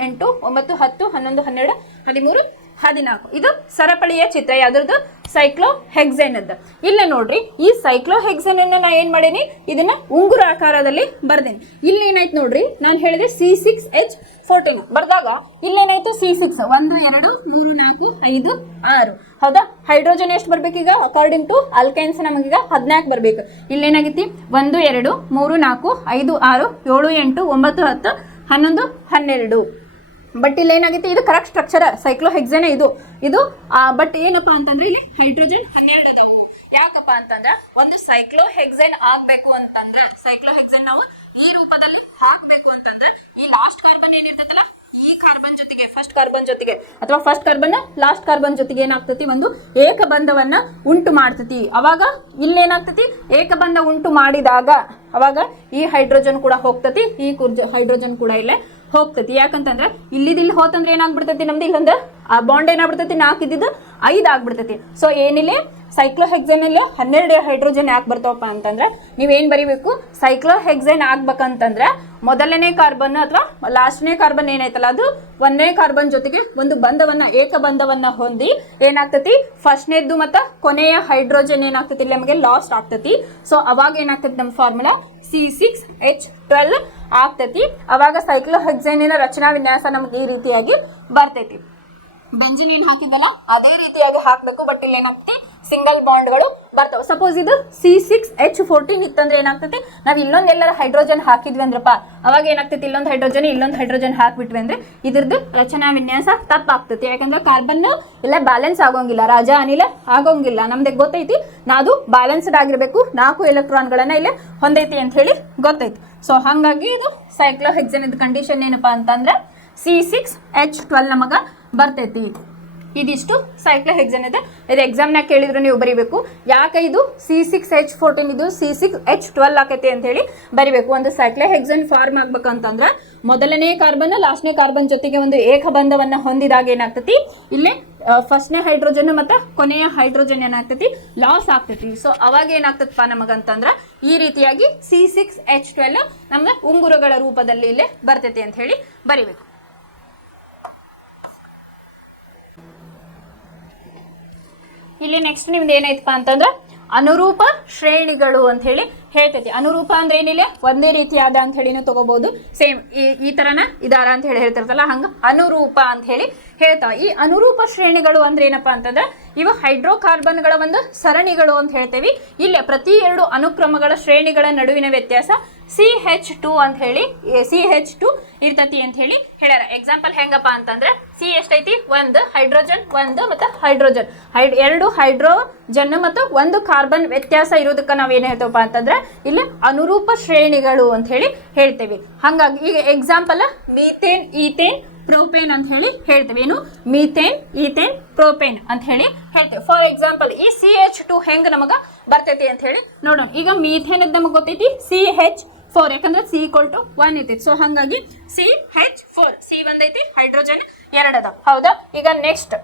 5 6 7 8 9 10 11 12 13 14. ಇದು ಸರಪಳಿಯ ಚಿತ್ರ, ಯಾವ್ದ್ರದ್ದು ಸೈಕ್ಲೋಹೆಕ್ಸೇನ್ ಅದ. ಇಲ್ಲ ನೋಡ್ರಿ, ಈ ಸೈಕ್ಲೋಹೆಕ್ಸೇನ್ ಅನ್ನ ನಾ ಏನ್ ಮಾಡೀನಿ, ಇದನ್ನ ಉಂಗುರ ಆಕಾರದಲ್ಲಿ ಬರ್ದೇನಿ. ಇಲ್ಲಿ ಏನಾಯ್ತು ನೋಡ್ರಿ, ನಾನು ಹೇಳಿದೆ C6H 14 ಬರ್ದಾಗ ಇಲ್ಲೇನಾಯ್ತು C6 1 2 3 4 5 6. ಹೌದಾ, ಹೈಡ್ರೋಜನ್ ಎಷ್ಟು ಬರ್ಬೇಕೀಗ, ಅಕಾರ್ಡಿಂಗ್ ಟು ಅಲ್ಕೈನ್ಸ್ ನಮಗೀಗ 14 ಬರ್ಬೇಕು. ಇಲ್ಲೇನಾಗೈತಿ 1 2 3 4 5 6 7 8 9 10 11 12. ಬಟ್ ಇಲ್ಲಿ ಏನಾಗೈತಿ, ಇದು ಕರೆಕ್ಟ್ ಸ್ಟ್ರಕ್ಚರ್ ಸೈಕ್ಲೋಹೆಕ್ಸೇನ್ ಇದು ಬಟ್ ಏನಪ್ಪಾ ಅಂತಂದ್ರೆ ಇಲ್ಲಿ ಹೈಡ್ರೋಜನ್ 12 ಅದಾವು. ಯಾಕಪ್ಪ ಅಂತಂದ್ರೆ ಒಂದು ಸೈಕ್ಲೋಹೆಕ್ಸೇನ್ ಆಗ್ಬೇಕು ಅಂತಂದ್ರೆ, ಸೈಕ್ಲೋಹೆಕ್ಸೇನ್ ನಾವು ಈ ರೂಪದಲ್ಲಿ ಹಾಕ್ಬೇಕು ಅಂತಂದ್ರೆ ಈ ಲಾಸ್ಟ್ ಕಾರ್ಬನ್ ಏನಿರ್ತೈತಲ್ಲ, ಈ ಕಾರ್ಬನ್ ಜೊತೆಗೆ ಫಸ್ಟ್ ಕಾರ್ಬನ್ ಜೊತೆಗೆ ಅಥವಾ ಫಸ್ಟ್ ಕಾರ್ಬನ್ ಲಾಸ್ಟ್ ಕಾರ್ಬನ್ ಜೊತೆಗೆ ಏನಾಗ್ತತಿ, ಒಂದು ಏಕಬಂಧವನ್ನ ಉಂಟು ಮಾಡ್ತತಿ. ಅವಾಗ ಇಲ್ಲೇನಾಗ್ತತಿ, ಏಕಬಂಧ ಉಂಟು ಮಾಡಿದಾಗ ಅವಾಗ ಈ ಹೈಡ್ರೋಜನ್ ಕೂಡ ಹೋಗ್ತತಿ, ಈ ಹೈಡ್ರೋಜನ್ ಕೂಡ ಇಲ್ಲೇ ಹೋಗ್ತತಿ. ಯಾಕಂತಂದ್ರೆ ಇಲ್ಲಿ ಹೋತಂದ್ರೆ ಏನಾಗ್ಬಿಡ್ತೈತಿ, ನಮ್ದು ಇಲ್ಲೊಂದು ಆ ಬಾಂಡ್ ಏನಾಗ್ಬಿಡ್ತೈತಿ 4 ಇದ್ದಿದ್ದು 5 ಆಗ್ಬಿಡ್ತೈತಿ. ಸೊ ಏನಿಲ್ಲ ಸೈಕ್ಲೋಹೆಕ್ಸೇನ್ ಅಲ್ಲಿ 12 ಹೈಡ್ರೋಜನ್ ಯಾಕೆ ಬರ್ತಾವಪ್ಪ ಅಂತಂದ್ರೆ, ನೀವೇನ್ ಬರಿಬೇಕು, ಸೈಕ್ಲೋಹೆಕ್ಸೇನ್ ಆಗ್ಬೇಕಂತಂದ್ರೆ ಮೊದಲನೇ ಕಾರ್ಬನ್ ಅಥವಾ ಲಾಸ್ಟ್ನೇ ಕಾರ್ಬನ್ ಏನೈತಲ್ಲ, ಅದು 1ನೇ ಕಾರ್ಬನ್ ಜೊತೆಗೆ ಒಂದು ಬಂಧವನ್ನ ಏಕಬಂಧವನ್ನ ಹೊಂದಿ ಏನಾಗ್ತತಿ, ಫಸ್ಟ್ನೇದ್ದು ಮತ್ತು ಕೊನೆಯ ಹೈಡ್ರೋಜನ್ ಏನಾಗ್ತತಿ ಇಲ್ಲಿ ನಮಗೆ ಲಾಸ್ಟ್ ಆಗ್ತತಿ. ಸೊ ಅವಾಗ ಏನಾಗ್ತತಿ, ನಮ್ಮ ಫಾರ್ಮುಲಾ C6H 12 ಆಗ್ತತಿ. ಅವಾಗ ಸೈಕ್ಲೋಹೆಕ್ಸೇನಿನ ರಚನಾ ವಿನ್ಯಾಸ ನಮ್ಗೆ ಈ ರೀತಿಯಾಗಿ ಬರ್ತೈತಿ. ಬೆಂಜಿನ್ ಏನ್ ಹಾಕಿದಲ್ಲ ಅದೇ ರೀತಿಯಾಗಿ ಹಾಕ್ಬೇಕು. ಬಟ್ ಇಲ್ಲಿ ಏನಾಗ್ತತಿ, ಸಿಂಗಲ್ ಬಾಂಡ್ಗಳು ಬರ್ತಾವ. ಸಪೋಸ್ ಇದು C6H 14 ಇತ್ತಂದ್ರೆ ಏನಾಗ್ತತಿ, ನಾವ್ ಎಲ್ಲರ ಹೈಡ್ರೋಜನ್ ಹಾಕಿದ್ವಿ ಅಂದ್ರಪ್ಪ, ಅವಾಗ ಏನಾಗ್ತೈತಿ, ಇಲ್ಲೊಂದು ಹೈಡ್ರೋಜನ್ ಹಾಕ್ಬಿಟ್ವಿ ಅಂದ್ರೆ ಇದ್ರದ್ದು ರಚನಾ ವಿನ್ಯಾಸ ತಪ್ಪಾಗ್ತತಿ. ಯಾಕಂದ್ರೆ ಕಾರ್ಬನ್ ಎಲ್ಲ ಬ್ಯಾಲೆನ್ಸ್ ಆಗೋಂಗಿಲ್ಲ, ರಾಜ ಅನಿಲ ಆಗೋಂಗಿಲ್ಲ. ನಮ್ಗೆ ಗೊತ್ತೈತಿ ನಾದು ಬ್ಯಾಲೆನ್ಸ್ಡ್ ಆಗಿರ್ಬೇಕು, 4 ಎಲೆಕ್ಟ್ರಾನ್ಗಳನ್ನ ಇಲ್ಲೇ ಹೊಂದೈತಿ ಅಂತ ಹೇಳಿ ಗೊತ್ತೈತಿ. ಸೊ ಹಾಗಾಗಿ ಇದು ಸೈಕ್ಲೋಹೆಕ್ಸೇನ್ ಇದ್ ಕಂಡೀಷನ್ ಏನಪ್ಪಾ ಅಂತಂದ್ರೆ C6H 12 ನಮಗ ಬರ್ತೈತಿ. ಇದಿಷ್ಟು ಸೈಕ್ಲೋಹೆಕ್ಸೇನ್ ಇದೆ. ಇದು ಎಕ್ಸಾಮ್ನಾಗ ಕೇಳಿದ್ರು ನೀವು ಬರಿಬೇಕು, ಯಾಕೆ ಇದು C6H 14 ಇದು C6H 12 ಆಕೈತಿ ಅಂತ ಹೇಳಿ ಬರಿಬೇಕು. ಒಂದು ಸೈಕ್ಲೋಹೆಕ್ಸೇನ್ ಫಾರ್ಮ್ ಆಗ್ಬೇಕಂತಂದ್ರೆ ಮೊದಲನೇ ಕಾರ್ಬನ್ ಲಾಸ್ಟ್ನೇ ಕಾರ್ಬನ್ ಜೊತೆಗೆ ಒಂದು ಏಕಬಂಧವನ್ನ ಹೊಂದಿದಾಗ ಏನಾಗ್ತತಿ, ಇಲ್ಲಿ ಫಸ್ಟ್ನೇ ಹೈಡ್ರೋಜನ್ ಮತ್ತು ಕೊನೆಯ ಹೈಡ್ರೋಜನ್ ಏನಾಗ್ತತಿ, ಲಾಸ್ ಆಗ್ತೈತಿ. ಸೊ ಅವಾಗ ಏನಾಗ್ತದಪ್ಪ ನಮಗಂತಂದ್ರೆ ಈ ರೀತಿಯಾಗಿ C6H 12 ನಮ್ಗೆ ಉಂಗುರಗಳ ರೂಪದಲ್ಲಿ ಇಲ್ಲೇ ಬರ್ತೈತಿ ಅಂತ ಹೇಳಿ ಬರಿಬೇಕು. ಇಲ್ಲಿ ನೆಕ್ಸ್ಟ್ ನಿಮ್ದು ಏನಾಯ್ತಪ್ಪ ಅಂತಂದ್ರೆ ಅನುರೂಪ ಶ್ರೇಣಿಗಳು ಅಂತ ಹೇಳಿ ಹೇಳ್ತೈತಿ. ಅನುರೂಪ ಅಂದ್ರೆ ಏನಿಲ್ಲ, ಒಂದೇ ರೀತಿಯಾದ ಅಂತ ಹೇಳಿನೂ ತಗೋಬಹುದು. ಸೇಮ್ ಈ ತರನ ಇದಾರ ಅಂತ ಹೇಳಿ ಹೇಳ್ತಿರ್ತಲ್ಲ, ಹಂಗ ಅನುರೂಪ ಅಂತ ಹೇಳಿ ಹೇಳ್ತಾವ. ಈ ಅನುರೂಪ ಶ್ರೇಣಿಗಳು ಅಂದ್ರೆ ಏನಪ್ಪಾ ಅಂತಂದ್ರೆ ಇವು ಹೈಡ್ರೋಕಾರ್ಬನ್ಗಳ ಒಂದು ಸರಣಿಗಳು ಅಂತ ಹೇಳ್ತೇವಿ. ಇಲ್ಲಿ ಪ್ರತಿ 2 ಅನುಕ್ರಮಗಳ ಶ್ರೇಣಿಗಳ ನಡುವಿನ ವ್ಯತ್ಯಾಸ CH2 ಅಂತ ಹೇಳಿ CH2 ಇರ್ತತಿ ಅಂತ ಹೇಳಿ ಹೇಳ್ಯಾರ. ಎಕ್ಸಾಂಪಲ್ ಹೆಂಗಪ್ಪ ಅಂತಂದ್ರೆ ಸಿ ಎಷ್ಟೈತಿ, 1 ಹೈಡ್ರೋಜನ್ 1 ಮತ್ತು ಹೈಡ್ರೋಜನ್ 2 ಹೈಡ್ರೋಜನ್ ಮತ್ತು 1 ಕಾರ್ಬನ್ ವ್ಯತ್ಯಾಸ ಇರೋದಕ್ಕೆ ನಾವ್ ಏನ್ ಹೇಳ್ತೇವಪ್ಪ ಅಂತಂದ್ರೆ ಇಲ್ಲಿ ಅನುರೂಪ ಶ್ರೇಣಿಗಳು ಅಂತ ಹೇಳಿ ಹೇಳ್ತೇವೆ. ಹಾಗಾಗಿ ಈಗ ಎಕ್ಸಾಂಪಲ್ ಮೀಥೇನ್ ಈಥೇನ್ ಪ್ರೋಪೇನ್ ಅಂತ ಹೇಳಿ ಹೇಳ್ತೇವೆ. ಏನು ಮೀಥೇನ್ ಈಥೇನ್ ಪ್ರೋಪೇನ್ ಅಂತ ಹೇಳಿ ಹೇಳ್ತೇವೆ. ಫಾರ್ ಎಕ್ಸಾಂಪಲ್ ಈ CH2 ಹೆಂಗ್ ನಮಗ ಬರ್ತೈತಿ ಅಂತ ಹೇಳಿ ನೋಡೋಣ. ಈಗ ಮೀಥೇನ್ ನಮಗ್ ಗೊತ್ತೈತಿ CH4, ಯಾಕಂದ್ರೆ C = 1 ಇರ್ತೈತಿ. ಸೊ ಹಾಗಾಗಿ CH4 C ಒಂದೈತಿ, ಹೈಡ್ರೋಜನ್ 2 ಅದ. ಹೌದಾ, ಈಗ ನೆಕ್ಸ್ಟ್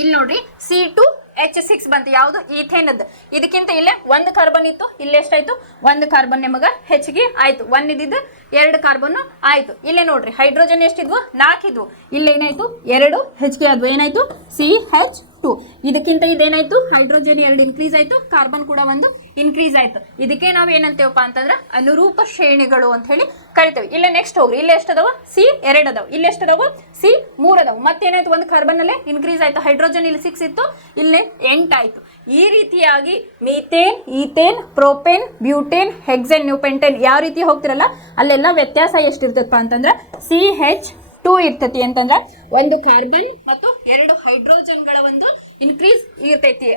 ಇಲ್ಲಿ ನೋಡ್ರಿ C2H6 ಬಂತು. ಯಾವುದು ಈಥೇನ್ ಅದ. ಇದಕ್ಕಿಂತ ಇಲ್ಲೇ 1 ಕಾರ್ಬನ್ ಇತ್ತು, ಇಲ್ಲಿ ಎಷ್ಟಾಯ್ತು 1 ಕಾರ್ಬನ್ ನಿಮಗ ಹೆಚ್ಚಿಗೆ ಆಯ್ತು. 1 ಇದ್ದಿದ್ದು 2 ಕಾರ್ಬನ್ ಆಯ್ತು. ಇಲ್ಲೇ ನೋಡ್ರಿ ಹೈಡ್ರೋಜನ್ ಎಷ್ಟಿದ್ವು 4 ಇದ್ವು, ಇಲ್ಲೇನಾಯ್ತು 2 ಹೆಚ್ಚಿಗೆ ಆದ್ವು. ಏನಾಯ್ತು CH 2. ಇದಕ್ಕಿಂತ ಇದೇನಾಯ್ತು, ಹೈಡ್ರೋಜನ್ 2 ಇನ್ಕ್ರೀಸ್ ಆಯ್ತು, ಕಾರ್ಬನ್ ಕೂಡ 1 ಇನ್ಕ್ರೀಸ್ ಆಯ್ತು. ಇದಕ್ಕೆ ನಾವು ಏನಂತೇವಪ್ಪ ಅಂತಂದ್ರೆ ಅನುರೂಪ ಶ್ರೇಣಿಗಳು ಅಂತ ಹೇಳಿ ಕರಿತೇವೆ. ಇಲ್ಲ ನೆಕ್ಸ್ಟ್ ಹೋಗ್ರಿ, ಇಲ್ಲಿ ಎಷ್ಟದಾವ, C2 ಅದಾವ, ಇಲ್ಲಿ ಎಷ್ಟದಾವ, C3 ಅದಾವ. ಮತ್ತೇನಾಯ್ತು, ಒಂದು ಕಾರ್ಬನ್ ಅಲ್ಲೇ ಇನ್ಕ್ರೀಸ್ ಆಯ್ತು, ಹೈಡ್ರೋಜನ್ ಇಲ್ಲಿ 6 ಇತ್ತು, ಇಲ್ಲಿ 8 ಆಯ್ತು. ಈ ರೀತಿಯಾಗಿ ಮೀಥೇನ್, ಈಥೇನ್, ಪ್ರೋಪೇನ್, ಬ್ಯೂಟೇನ್, ಹೆಕ್ಸೇನ್, ನೀವು ಪೆಂಟೇನ್ ಯಾವ ರೀತಿ ಹೋಗ್ತಿರಲ್ಲ ಅಲ್ಲೆಲ್ಲ ವ್ಯತ್ಯಾಸ ಎಷ್ಟಿರ್ತದಪ್ಪ ಅಂತಂದ್ರೆ CH2 ಇರ್ತೈತಿ. ಅಂತಂದ್ರೆ ಒಂದು ಕಾರ್ಬನ್ ಮತ್ತು 2 ಹೈಡ್ರೋಜನ್ಗಳ ಒಂದು ಇನ್ಕ್ರೀಸ್ ಇರ್ತೈತಿ.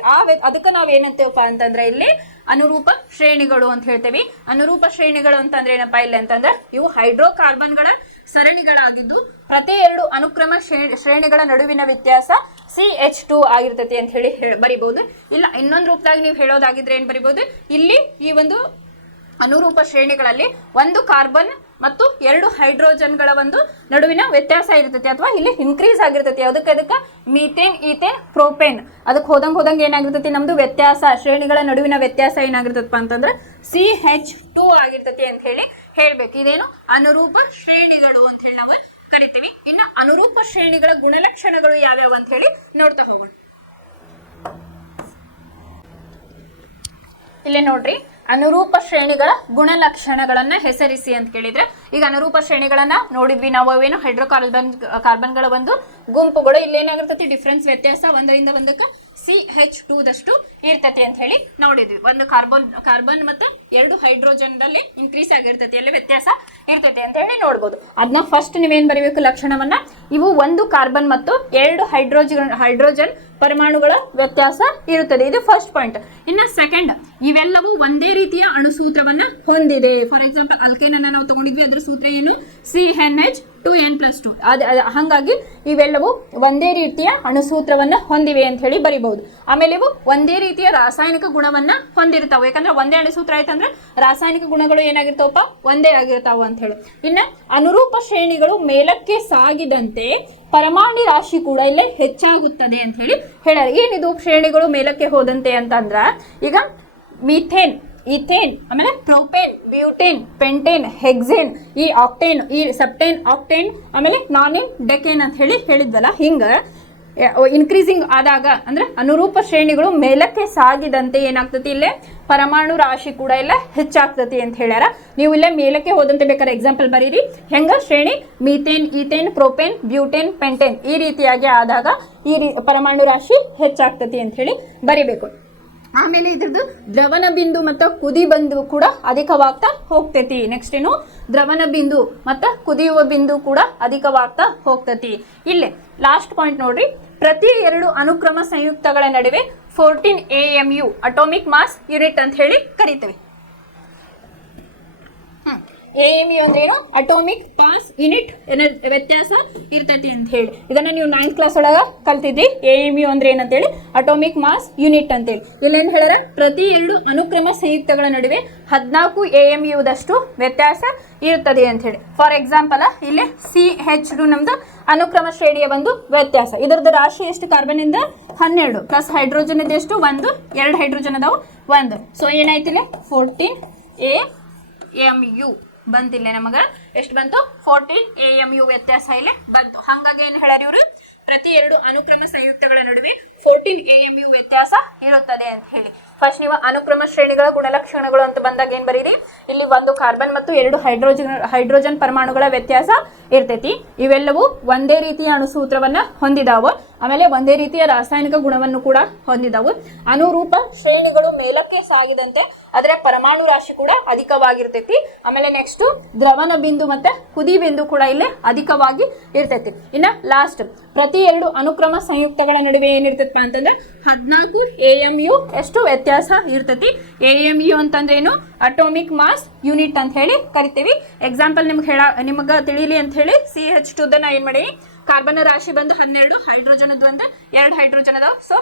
ಅದಕ್ಕೆ ನಾವ್ ಏನಂತೇವಪ್ಪ ಅಂತಂದ್ರೆ ಇಲ್ಲಿ ಅನುರೂಪ ಶ್ರೇಣಿಗಳು ಅಂತ ಹೇಳ್ತೇವಿ. ಅನುರೂಪ ಶ್ರೇಣಿಗಳು ಅಂತಂದ್ರೆ ಏನಪ್ಪಾ ಇಲ್ಲಿ ಅಂತಂದ್ರೆ ಇವು ಹೈಡ್ರೋಕಾರ್ಬನ್ಗಳ ಸರಣಿಗಳಾಗಿದ್ದು ಪ್ರತಿ 2 ಅನುಕ್ರಮ ಶ್ರೇಣಿಗಳ ನಡುವಿನ ವ್ಯತ್ಯಾಸ CH2 ಆಗಿರ್ತೈತಿ ಅಂತ ಹೇಳಿ ಬರಿಬಹುದು. ಇಲ್ಲ ಇನ್ನೊಂದು ರೂಪದಾಗ ನೀವು ಹೇಳೋದಾಗಿದ್ರೆ ಏನ್ ಬರಿಬಹುದು, ಇಲ್ಲಿ ಈ ಒಂದು ಅನುರೂಪ ಶ್ರೇಣಿಗಳಲ್ಲಿ ಒಂದು ಕಾರ್ಬನ್ ಮತ್ತು 2 ಹೈಡ್ರೋಜನ್ಗಳ ಒಂದು ನಡುವಿನ ವ್ಯತ್ಯಾಸ ಇರ್ತೈತಿ ಅಥವಾ ಇಲ್ಲಿ ಇನ್ಕ್ರೀಸ್ ಆಗಿರ್ತೈತಿ. ಅದಕ್ಕೆ ಮೀಥೇನ್, ಈಥೇನ್, ಪ್ರೋಪೇನ್ ಅದಕ್ಕೆ ಹೋದಂಗೆ ಏನಾಗಿರ್ತೈತಿ, ನಮ್ದು ವ್ಯತ್ಯಾಸ ಶ್ರೇಣಿಗಳ ನಡುವಿನ ವ್ಯತ್ಯಾಸ ಏನಾಗಿರ್ತೈತಪ್ಪ ಅಂತಂದ್ರೆ CH2 ಆಗಿರ್ತೈತಿ ಅಂತ ಹೇಳಿ ಹೇಳ್ಬೇಕು. ಇದೇನು ಅನುರೂಪ ಶ್ರೇಣಿಗಳು ಅಂತ ಹೇಳಿ ನಾವು ಕರಿತೀವಿ. ಇನ್ನು ಅನುರೂಪ ಶ್ರೇಣಿಗಳ ಗುಣಲಕ್ಷಣಗಳು ಯಾವ್ಯಾವ ಅಂತ ಹೇಳಿ ನೋಡ್ತಾ ಹೋಗೋಣ. ಇಲ್ಲೇ ನೋಡ್ರಿ, ಅನುರೂಪ ಶ್ರೇಣಿಗಳ ಗುಣಲಕ್ಷಣಗಳನ್ನ ಹೆಸರಿಸಿ ಅಂತ ಕೇಳಿದ್ರೆ, ಈಗ ಅನುರೂಪ ಶ್ರೇಣಿಗಳನ್ನ ನೋಡಿದ್ವಿ ನಾವು. ಅವೇನು ಕಾರ್ಬನ್ಗಳ ಒಂದು ಗುಂಪುಗಳು. ಇಲ್ಲೇನಾಗಿರ್ತತಿ ಡಿಫ್ರೆನ್ಸ್ ವ್ಯತ್ಯಾಸ ಒಂದರಿಂದ ಒಂದಕ್ಕೆ CH2 ದಷ್ಟು ಇರ್ತತಿ ಅಂತ ಹೇಳಿ ನೋಡಿದ್ವಿ. ಒಂದು ಕಾರ್ಬನ್ ಮತ್ತೆ 2 ಹೈಡ್ರೋಜನ್ದಲ್ಲಿ ಇನ್ಕ್ರೀಸ್ ಆಗಿರ್ತತಿ, ಅಲ್ಲಿ ವ್ಯತ್ಯಾಸ ಇರ್ತತಿ ಅಂತ ಹೇಳಿ ನೋಡ್ಬೋದು. ಅದನ್ನ ಫಸ್ಟ್ ನೀವೇನ್ ಬರೀಬೇಕು ಲಕ್ಷಣವನ್ನ, ಇವು ಒಂದು ಕಾರ್ಬನ್ ಮತ್ತು 2 ಹೈಡ್ರೋಜನ್ ಪರಮಾಣುಗಳ ವ್ಯತ್ಯಾಸ ಇರುತ್ತದೆ. ಇದು ಫಸ್ಟ್ ಪಾಯಿಂಟ್. ಇನ್ನು ಸೆಕೆಂಡ್, ಇವೆಲ್ಲವೂ ಒಂದೇ ರೀತಿಯ ಅಣುಸೂತ್ರವನ್ನ ಹೊಂದಿದೆ. ಫಾರ್ ಎಕ್ಸಾಂಪಲ್ ಅಲ್ಕೇನ್ ಅನ್ನ ನಾವು ತಗೊಂಡಿದ್ವಿ, ಅದ್ರ ಸೂತ್ರ ಏನು, CnH2n+2. ಹಾಗಾಗಿ ಇವೆಲ್ಲವೂ ಒಂದೇ ರೀತಿಯ ಅಣುಸೂತ್ರವನ್ನ ಹೊಂದಿವೆ ಅಂತ ಹೇಳಿ ಬರಿಬಹುದು. ಆಮೇಲೆ ಇವು ಒಂದೇ ರೀತಿಯ ರಾಸಾಯನಿಕ ಗುಣವನ್ನ ಹೊಂದಿರ್ತಾವೆ. ಯಾಕಂದ್ರೆ ಒಂದೇ ಅಣುಸೂತ್ರ ಆಯ್ತಂದ್ರೆ ರಾಸಾಯನಿಕ ಗುಣಗಳು ಏನಾಗಿರ್ತಾವಪ್ಪ, ಒಂದೇ ಆಗಿರ್ತಾವ ಅಂತ ಹೇಳಿ. ಇನ್ನ ಅನುರೂಪ ಶ್ರೇಣಿಗಳು ಮೇಲಕ್ಕೆ ಸಾಗಿದಂತೆ ಪರಮಾಣು ರಾಶಿ ಕೂಡ ಇಲ್ಲೇ ಹೆಚ್ಚಾಗುತ್ತದೆ ಅಂತ ಹೇಳಿ ಹೇಳ್ಯಾರ. ಏನಿದು ಶ್ರೇಣಿಗಳು ಮೇಲಕ್ಕೆ ಹೋದಂತೆ ಅಂತಂದ್ರ, ಈಗ ಮೀಥೇನ್, ಈಥೇನ್, ಆಮೇಲೆ ಪ್ರೋಪೇನ್, ಬ್ಯೂಟೇನ್, ಪೆಂಟೇನ್, ಹೆಕ್ಸೇನ್, ಈ ಆಕ್ಟೇನ್, ಈ ಸೆಪ್ಟೇನ್, ಆಕ್ಟೇನ್, ಆಮೇಲೆ ನಾನಿನ್, ಡೆಕೇನ್ ಅಂತ ಹೇಳಿ ಹೇಳಿದ್ವಲ್ಲ, ಹಿಂಗ ಇನ್ಕ್ರೀಸಿಂಗ್ ಆದಾಗ ಅಂದ್ರೆ ಅನುರೂಪ ಶ್ರೇಣಿಗಳು ಮೇಲಕ್ಕೆ ಸಾಗಿದಂತೆ ಏನಾಗ್ತತಿ, ಇಲ್ಲೇ ಪರಮಾಣು ರಾಶಿ ಕೂಡ ಇಲ್ಲ ಹೆಚ್ಚಾಗ್ತತಿ ಅಂತ ಹೇಳ್ಯಾರ. ನೀವು ಇಲ್ಲೇ ಮೇಲಕ್ಕೆ ಹೋದಂತೆ ಬೇಕಾದ್ರೆ ಎಕ್ಸಾಂಪಲ್ ಬರೀರಿ. ಹೆಂಗ ಶ್ರೇಣಿ methane, ethane, propane, butane, pentane ಈ ರೀತಿಯಾಗಿ ಆದಾಗ ಪರಮಾಣು ರಾಶಿ ಹೆಚ್ಚಾಗ್ತತಿ ಅಂತ ಹೇಳಿ ಬರಿಬೇಕು. ಆಮೇಲೆ ಇದ್ರದ್ದು ದ್ರವಣ ಬಿಂದು ಮತ್ತು ಕುದಿ ಬಿಂದು ಕೂಡ ಅಧಿಕವಾಗ್ತಾ ಹೋಗ್ತೈತಿ. ನೆಕ್ಸ್ಟ್ ಏನು, ದ್ರವಣ ಬಿಂದು ಮತ್ತು ಕುದಿಯುವ ಬಿಂದು ಕೂಡ ಅಧಿಕವಾಗ್ತಾ ಹೋಗ್ತೈತಿ. ಇಲ್ಲೇ ಲಾಸ್ಟ್ ಪಾಯಿಂಟ್ ನೋಡ್ರಿ, ಪ್ರತಿ 2 ಅನುಕ್ರಮ ಸಂಯುಕ್ತಗಳ ನಡುವೆ 14 AMU ಅಟೋಮಿಕ್ ಮಾಸ್ ಯೂನಿಟ್ ಅಂತ ಹೇಳಿ ಕರಿತೇವೆ. AMU ಅಂದ್ರೆ ಏನು, ಅಟೋಮಿಕ್ ಮಾಸ್ ಯೂನಿಟ್ ವ್ಯತ್ಯಾಸ ಇರ್ತೈತಿ ಅಂತ ಹೇಳಿ. ಇದನ್ನ ನೀವು 9th ಕ್ಲಾಸ್ ಒಳಗ ಕಲ್ತಿದ್ರಿ. AMU ಅಂದ್ರೆ ಏನಂತೇಳಿ, ಅಟೋಮಿಕ್ ಮಾಸ್ ಯೂನಿಟ್ ಅಂತೇಳಿ. ಇಲ್ಲೇನು ಹೇಳ್ಯಾರ, ಪ್ರತಿ 2 ಅನುಕ್ರಮ ಸಂಯುಕ್ತಗಳ ನಡುವೆ 14 AMU ದಷ್ಟು ವ್ಯತ್ಯಾಸ ಇರುತ್ತದೆ ಅಂತ ಹೇಳಿ. ಫಾರ್ ಎಕ್ಸಾಂಪಲ್ ಇಲ್ಲಿ CH2 ನಮ್ದು ಅನುಕ್ರಮ ಶ್ರೇಣಿಯ ಒಂದು ವ್ಯತ್ಯಾಸ. ಇದರದ್ದು ರಾಶಿ ಎಷ್ಟು, ಕಾರ್ಬನ್ ಇಂದ 12 ಪ್ಲಸ್ ಹೈಡ್ರೋಜನ್ ಇದೆ ಎಷ್ಟು, 2 ಹೈಡ್ರೋಜನ್ ಅದಾವು 1. ಸೊ ಏನಾಯ್ತು ಇಲ್ಲಿ 14 AMU ಬಂತಿಲ್ಲ ನಮಗ. ಎಷ್ಟು ಬಂತು, 14 AMU ವ್ಯತ್ಯಾಸ ಇಲ್ಲಿ ಬಂತು. ಹಾಗಾಗಿ ಏನು ಹೇಳ್ಯಾರ ಇವರು, ಪ್ರತಿ 2 ಅನುಕ್ರಮ ಸಂಯುಕ್ತಗಳ ನಡುವೆ 14 AMU ವ್ಯತ್ಯಾಸ ಇರುತ್ತದೆ ಅಂತ ಹೇಳಿ. ಫಸ್ಟ್ ನೀವು ಅನುಕ್ರಮ ಶ್ರೇಣಿಗಳ ಗುಣಲಕ್ಷಣಗಳು ಅಂತ ಬಂದಾಗ ಏನ್ ಬರೀರಿ, ಇಲ್ಲಿ ಒಂದು ಕಾರ್ಬನ್ ಮತ್ತು 2 ಹೈಡ್ರೋಜನ್ ಪರಮಾಣುಗಳ ವ್ಯತ್ಯಾಸ ಇರ್ತೈತಿ. ಇವೆಲ್ಲವೂ ಒಂದೇ ರೀತಿಯ ಅಣುಸೂತ್ರವನ್ನ ಹೊಂದಿದಾವು, ಆಮೇಲೆ ಒಂದೇ ರೀತಿಯ ರಾಸಾಯನಿಕ ಗುಣವನ್ನು ಕೂಡ ಹೊಂದಿದಾವು. ಅನುರೂಪ ಶ್ರೇಣಿಗಳು ಮೇಲಕ್ಕೆ ಸಾಗಿದಂತೆ ಅದರ ಪರಮಾಣು ರಾಶಿ ಕೂಡ ಅಧಿಕವಾಗಿರ್ತೈತಿ. ಆಮೇಲೆ ನೆಕ್ಸ್ಟ್ ದ್ರವಣ ಬಿಂದು ಮತ್ತೆ ಕುದಿ ಬಿಂದು ಕೂಡ ಇಲ್ಲಿ ಅಧಿಕವಾಗಿ ಇರ್ತೈತಿ. ಇನ್ನ ಲಾಸ್ಟ್, ಪ್ರತಿ 2 ಅನುಕ್ರಮ ಸಂಯುಕ್ತಗಳ ನಡುವೆ ಏನಿರ್ತೈತಪ್ಪ ಅಂತಂದ್ರೆ 14 AMU ಎಷ್ಟು ವ್ಯತ್ಯಾಸ ಇರ್ತೈತಿ. AMU ಅಂತಂದ್ರೆ ಏನು, ಅಟೋಮಿಕ್ ಮಾಸ್ ಯೂನಿಟ್ ಅಂತ ಹೇಳಿ ಕರಿತೀವಿ. ಎಕ್ಸಾಂಪಲ್ ನಿಮ್ಗೆ ತಿಳಿಲಿ ಅಂತ ಹೇಳಿ CH2 ದ ನಾ ಏನ್ ಮಾಡಿ, ಕಾರ್ಬನ್ ರಾಶಿ ಬಂದು 12, ಹೈಡ್ರೋಜನ್ ಬಂದು 2 ಹೈಡ್ರೋಜನ್ ಅದಾವ. ಸೊ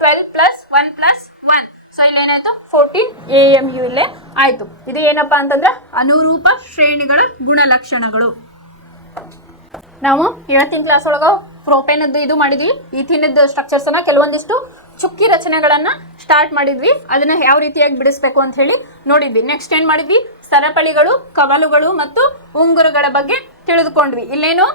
12 + 1 + 1. ಸೊ ಇಲ್ಲೇನಾಯ್ತು 14 AMU ಇಲ್ಲೇ ಆಯ್ತು. ಇದು ಏನಪ್ಪಾ ಅಂತಂದ್ರೆ ಅನುರೂಪ ಶ್ರೇಣಿಗಳ ಗುಣಲಕ್ಷಣಗಳು. ನಾವು ಇವತ್ತಿನ ಕ್ಲಾಸ್ ಒಳಗ ಪ್ರೋಪೇನದ್ದು ಇದು ಮಾಡಿದ್ವಿ, ಈಥಿನದ್ದು ಸ್ಟ್ರಕ್ಚರ್ಸ್ ಅನ್ನ ಕೆಲವೊಂದಿಷ್ಟು ಚುಕ್ಕಿ ರಚನೆಗಳನ್ನ ಸ್ಟಾರ್ಟ್ ಮಾಡಿದ್ವಿ. ಅದನ್ನ ಯಾವ ರೀತಿಯಾಗಿ ಬಿಡಿಸ್ಬೇಕು ಅಂತ ಹೇಳಿ ನೋಡಿದ್ವಿ. ನೆಕ್ಸ್ಟ್ ಏನ್ ಮಾಡಿದ್ವಿ, ಸರಪಳಿಗಳು, ಕವಲುಗಳು ಮತ್ತು ಉಂಗುರಗಳ ಬಗ್ಗೆ ತಿಳಿದುಕೊಂಡ್ವಿ. ಇಲ್ಲೇನು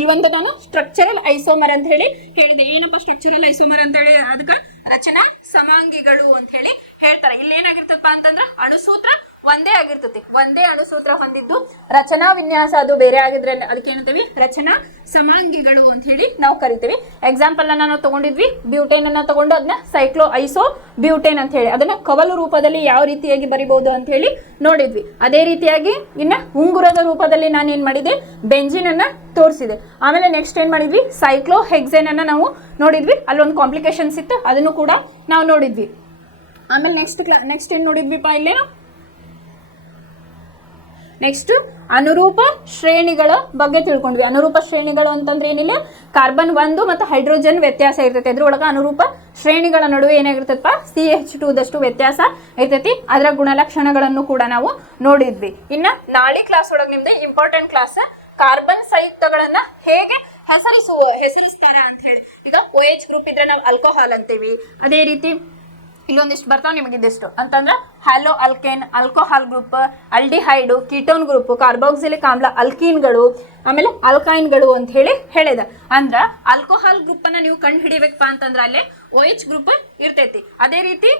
ಇಲ್ವಂತ ನಾನು ಸ್ಟ್ರಕ್ಚರಲ್ ಐಸೋಮರ್ ಅಂತ ಹೇಳಿ ಹೇಳಿದೆ. ಏನಪ್ಪ ಸ್ಟ್ರಕ್ಚರಲ್ ಐಸೋಮರ್ ಅಂತ ಹೇಳಿ? ಅದಕ್ಕೆ ರಚನಾ ಸಮಾಂಗಿಗಳು ಅಂತ ಹೇಳಿ ಹೇಳ್ತಾರೆ. ಇಲ್ಲಿ ಏನಾಗಿರ್ತಪ್ಪ ಅಂತಂದ್ರ ಅಣುಸೂತ್ರ ಒಂದೇ ಆಗಿರ್ತತಿ, ಒಂದೇ ಅಣುಸೂತ್ರ ಹೊಂದಿದ್ದು ರಚನಾ ವಿನ್ಯಾಸ ಅದು ಬೇರೆ ಆಗಿದ್ರೆ ಅದಕ್ಕೆ ಏನಂತೀವಿ? ರಚನಾ ಸಮಾಂಗಿಗಳು ಅಂತ ಹೇಳಿ ನಾವು ಕರಿತೀವಿ. ಎಕ್ಸಾಂಪಲ್ ಅನ್ನ ನಾವು ತಗೊಂಡಿದ್ವಿ, ಬ್ಯೂಟೇನ್ ಅನ್ನ ತಗೊಂಡು ಅದನ್ನ ಸೈಕ್ಲೋ ಐಸೋ ಬ್ಯೂಟೇನ್ ಅಂತ ಹೇಳಿ ಅದನ್ನ ಕವಲು ರೂಪದಲ್ಲಿ ಯಾವ ರೀತಿಯಾಗಿ ಬರಿಬಹುದು ಅಂತ ಹೇಳಿ ನೋಡಿದ್ವಿ. ಅದೇ ರೀತಿಯಾಗಿ ಇನ್ನ ಉಂಗುರದ ರೂಪದಲ್ಲಿ ನಾನು ಏನ್ ಮಾಡಿದೆ? ಬೆಂಜಿನ್ ಅನ್ನ ತೋರಿಸಿದೆ. ಆಮೇಲೆ ನೆಕ್ಸ್ಟ್ ಏನ್ ಮಾಡಿದ್ವಿ? ಸೈಕ್ಲೋ ಹೆಕ್ಸೇನ್ ಅನ್ನ ನಾವು ನೋಡಿದ್ವಿ. ಅಲ್ಲೊಂದು ಕಾಂಪ್ಲಿಕೇಶನ್ಸ್ ಇತ್ತು, ಅದನ್ನು ಕೂಡ ನಾವು ನೋಡಿದ್ವಿ. ಆಮೇಲೆ ನೆಕ್ಸ್ಟ್ ಏನ್ ನೋಡಿದ್ವಿಪ್ಪ? ಇಲ್ಲೇ ನೆಕ್ಸ್ಟ್ ಅನುರೂಪ ಶ್ರೇಣಿಗಳ ಬಗ್ಗೆ ತಿಳ್ಕೊಂಡ್ವಿ. ಅನುರೂಪ ಶ್ರೇಣಿಗಳು ಅಂತಂದ್ರೆ ಏನಿಲ್ಲ, ಕಾರ್ಬನ್ 1 ಮತ್ತು ಹೈಡ್ರೋಜನ್ ವ್ಯತ್ಯಾಸ ಇರ್ತೈತಿ. ಅದ್ರೊಳಗೆ ಅನುರೂಪ ಶ್ರೇಣಿಗಳ ನಡುವೆ ಏನಾಗಿರ್ತೈತಪ್ಪ? CH2 ದಷ್ಟು ವ್ಯತ್ಯಾಸ ಇರ್ತೈತಿ. ಅದರ ಗುಣಲಕ್ಷಣಗಳನ್ನು ಕೂಡ ನಾವು ನೋಡಿದ್ವಿ. ಇನ್ನ ನಾಳೆ ಕ್ಲಾಸ್ ಒಳಗೆ ನಿಮ್ದು ಇಂಪಾರ್ಟೆಂಟ್ ಕ್ಲಾಸ್ ಕಾರ್ಬನ್ ಸಂಯುಕ್ತಗಳನ್ನ ಹೇಗೆ ಹೆಸರಿಸ್ತಾರ ಅಂತ ಹೇಳಿ. ಈಗ OH ಗ್ರೂಪ್ ಇದ್ರೆ ನಾವು ಆಲ್ಕೋಹಾಲ್ ಅಂತೀವಿ. ಅದೇ ರೀತಿ ಇಲ್ಲೊಂದಿಷ್ಟು ಬರ್ತಾವ ನಿಮಗಿದ್ದೆಷ್ಟು ಅಂತಂದ್ರೆ halo alkane, alcohol group, aldehyde, ketone group, carboxylic ಆಮ್ಲ, ಅಲ್ಕೀನ್ಗಳು, ಆಮೇಲೆ ಅಲ್ಕೈನ್ಗಳು ಅಂತ ಹೇಳಿ ಹೇಳಿದ. ಅಂದ್ರ ಆಲ್ಕೋಹಾಲ್ ಗ್ರೂಪ್ ಅನ್ನ ನೀವು ಕಂಡು ಹಿಡಿಬೇಕಪ್ಪ ಅಂತಂದ್ರ ಅಲ್ಲೇ OH ಗ್ರೂಪ್ ಇರ್ತೈತಿ. ಅದೇ ರೀತಿ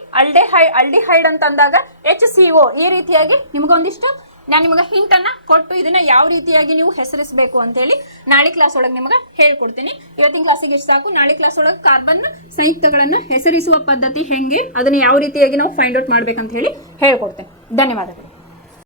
ಅಲ್ಡಿಹೈಡ್ ಅಂತ ಅಂದಾಗ HCO. ಈ ರೀತಿಯಾಗಿ ನಿಮ್ಗೊಂದಿಷ್ಟು ನಾನು ನಿಮಗೆ ಹಿಂಟ್ ಅನ್ನ ಕೊಟ್ಟು ಇದನ್ನ ಯಾವ ರೀತಿಯಾಗಿ ನೀವು ಹೆಸರಿಸಬೇಕು ಅಂತ ಹೇಳಿ ನಾಳೆ ಕ್ಲಾಸ್ ಒಳಗೆ ನಿಮಗೆ ಹೇಳ್ಕೊಡ್ತೀನಿ. ಇವತ್ತಿನ ಕ್ಲಾಸಿಗೆ ಇಷ್ಟ ಸಾಕು. ನಾಳೆ ಕ್ಲಾಸ್ ಒಳಗೆ ಕಾರ್ಬನ್ ಸಂಯುಕ್ತಗಳನ್ನ ಹೆಸರಿಸುವ ಪದ್ಧತಿ ಹೆಂಗೆ, ಅದನ್ನ ಯಾವ ರೀತಿಯಾಗಿ ನಾವು ಫೈಂಡ್ ಔಟ್ ಮಾಡ್ಬೇಕಂತ ಹೇಳಿ ಹೇಳ್ಕೊಡ್ತೇನೆ. ಧನ್ಯವಾದಗಳು.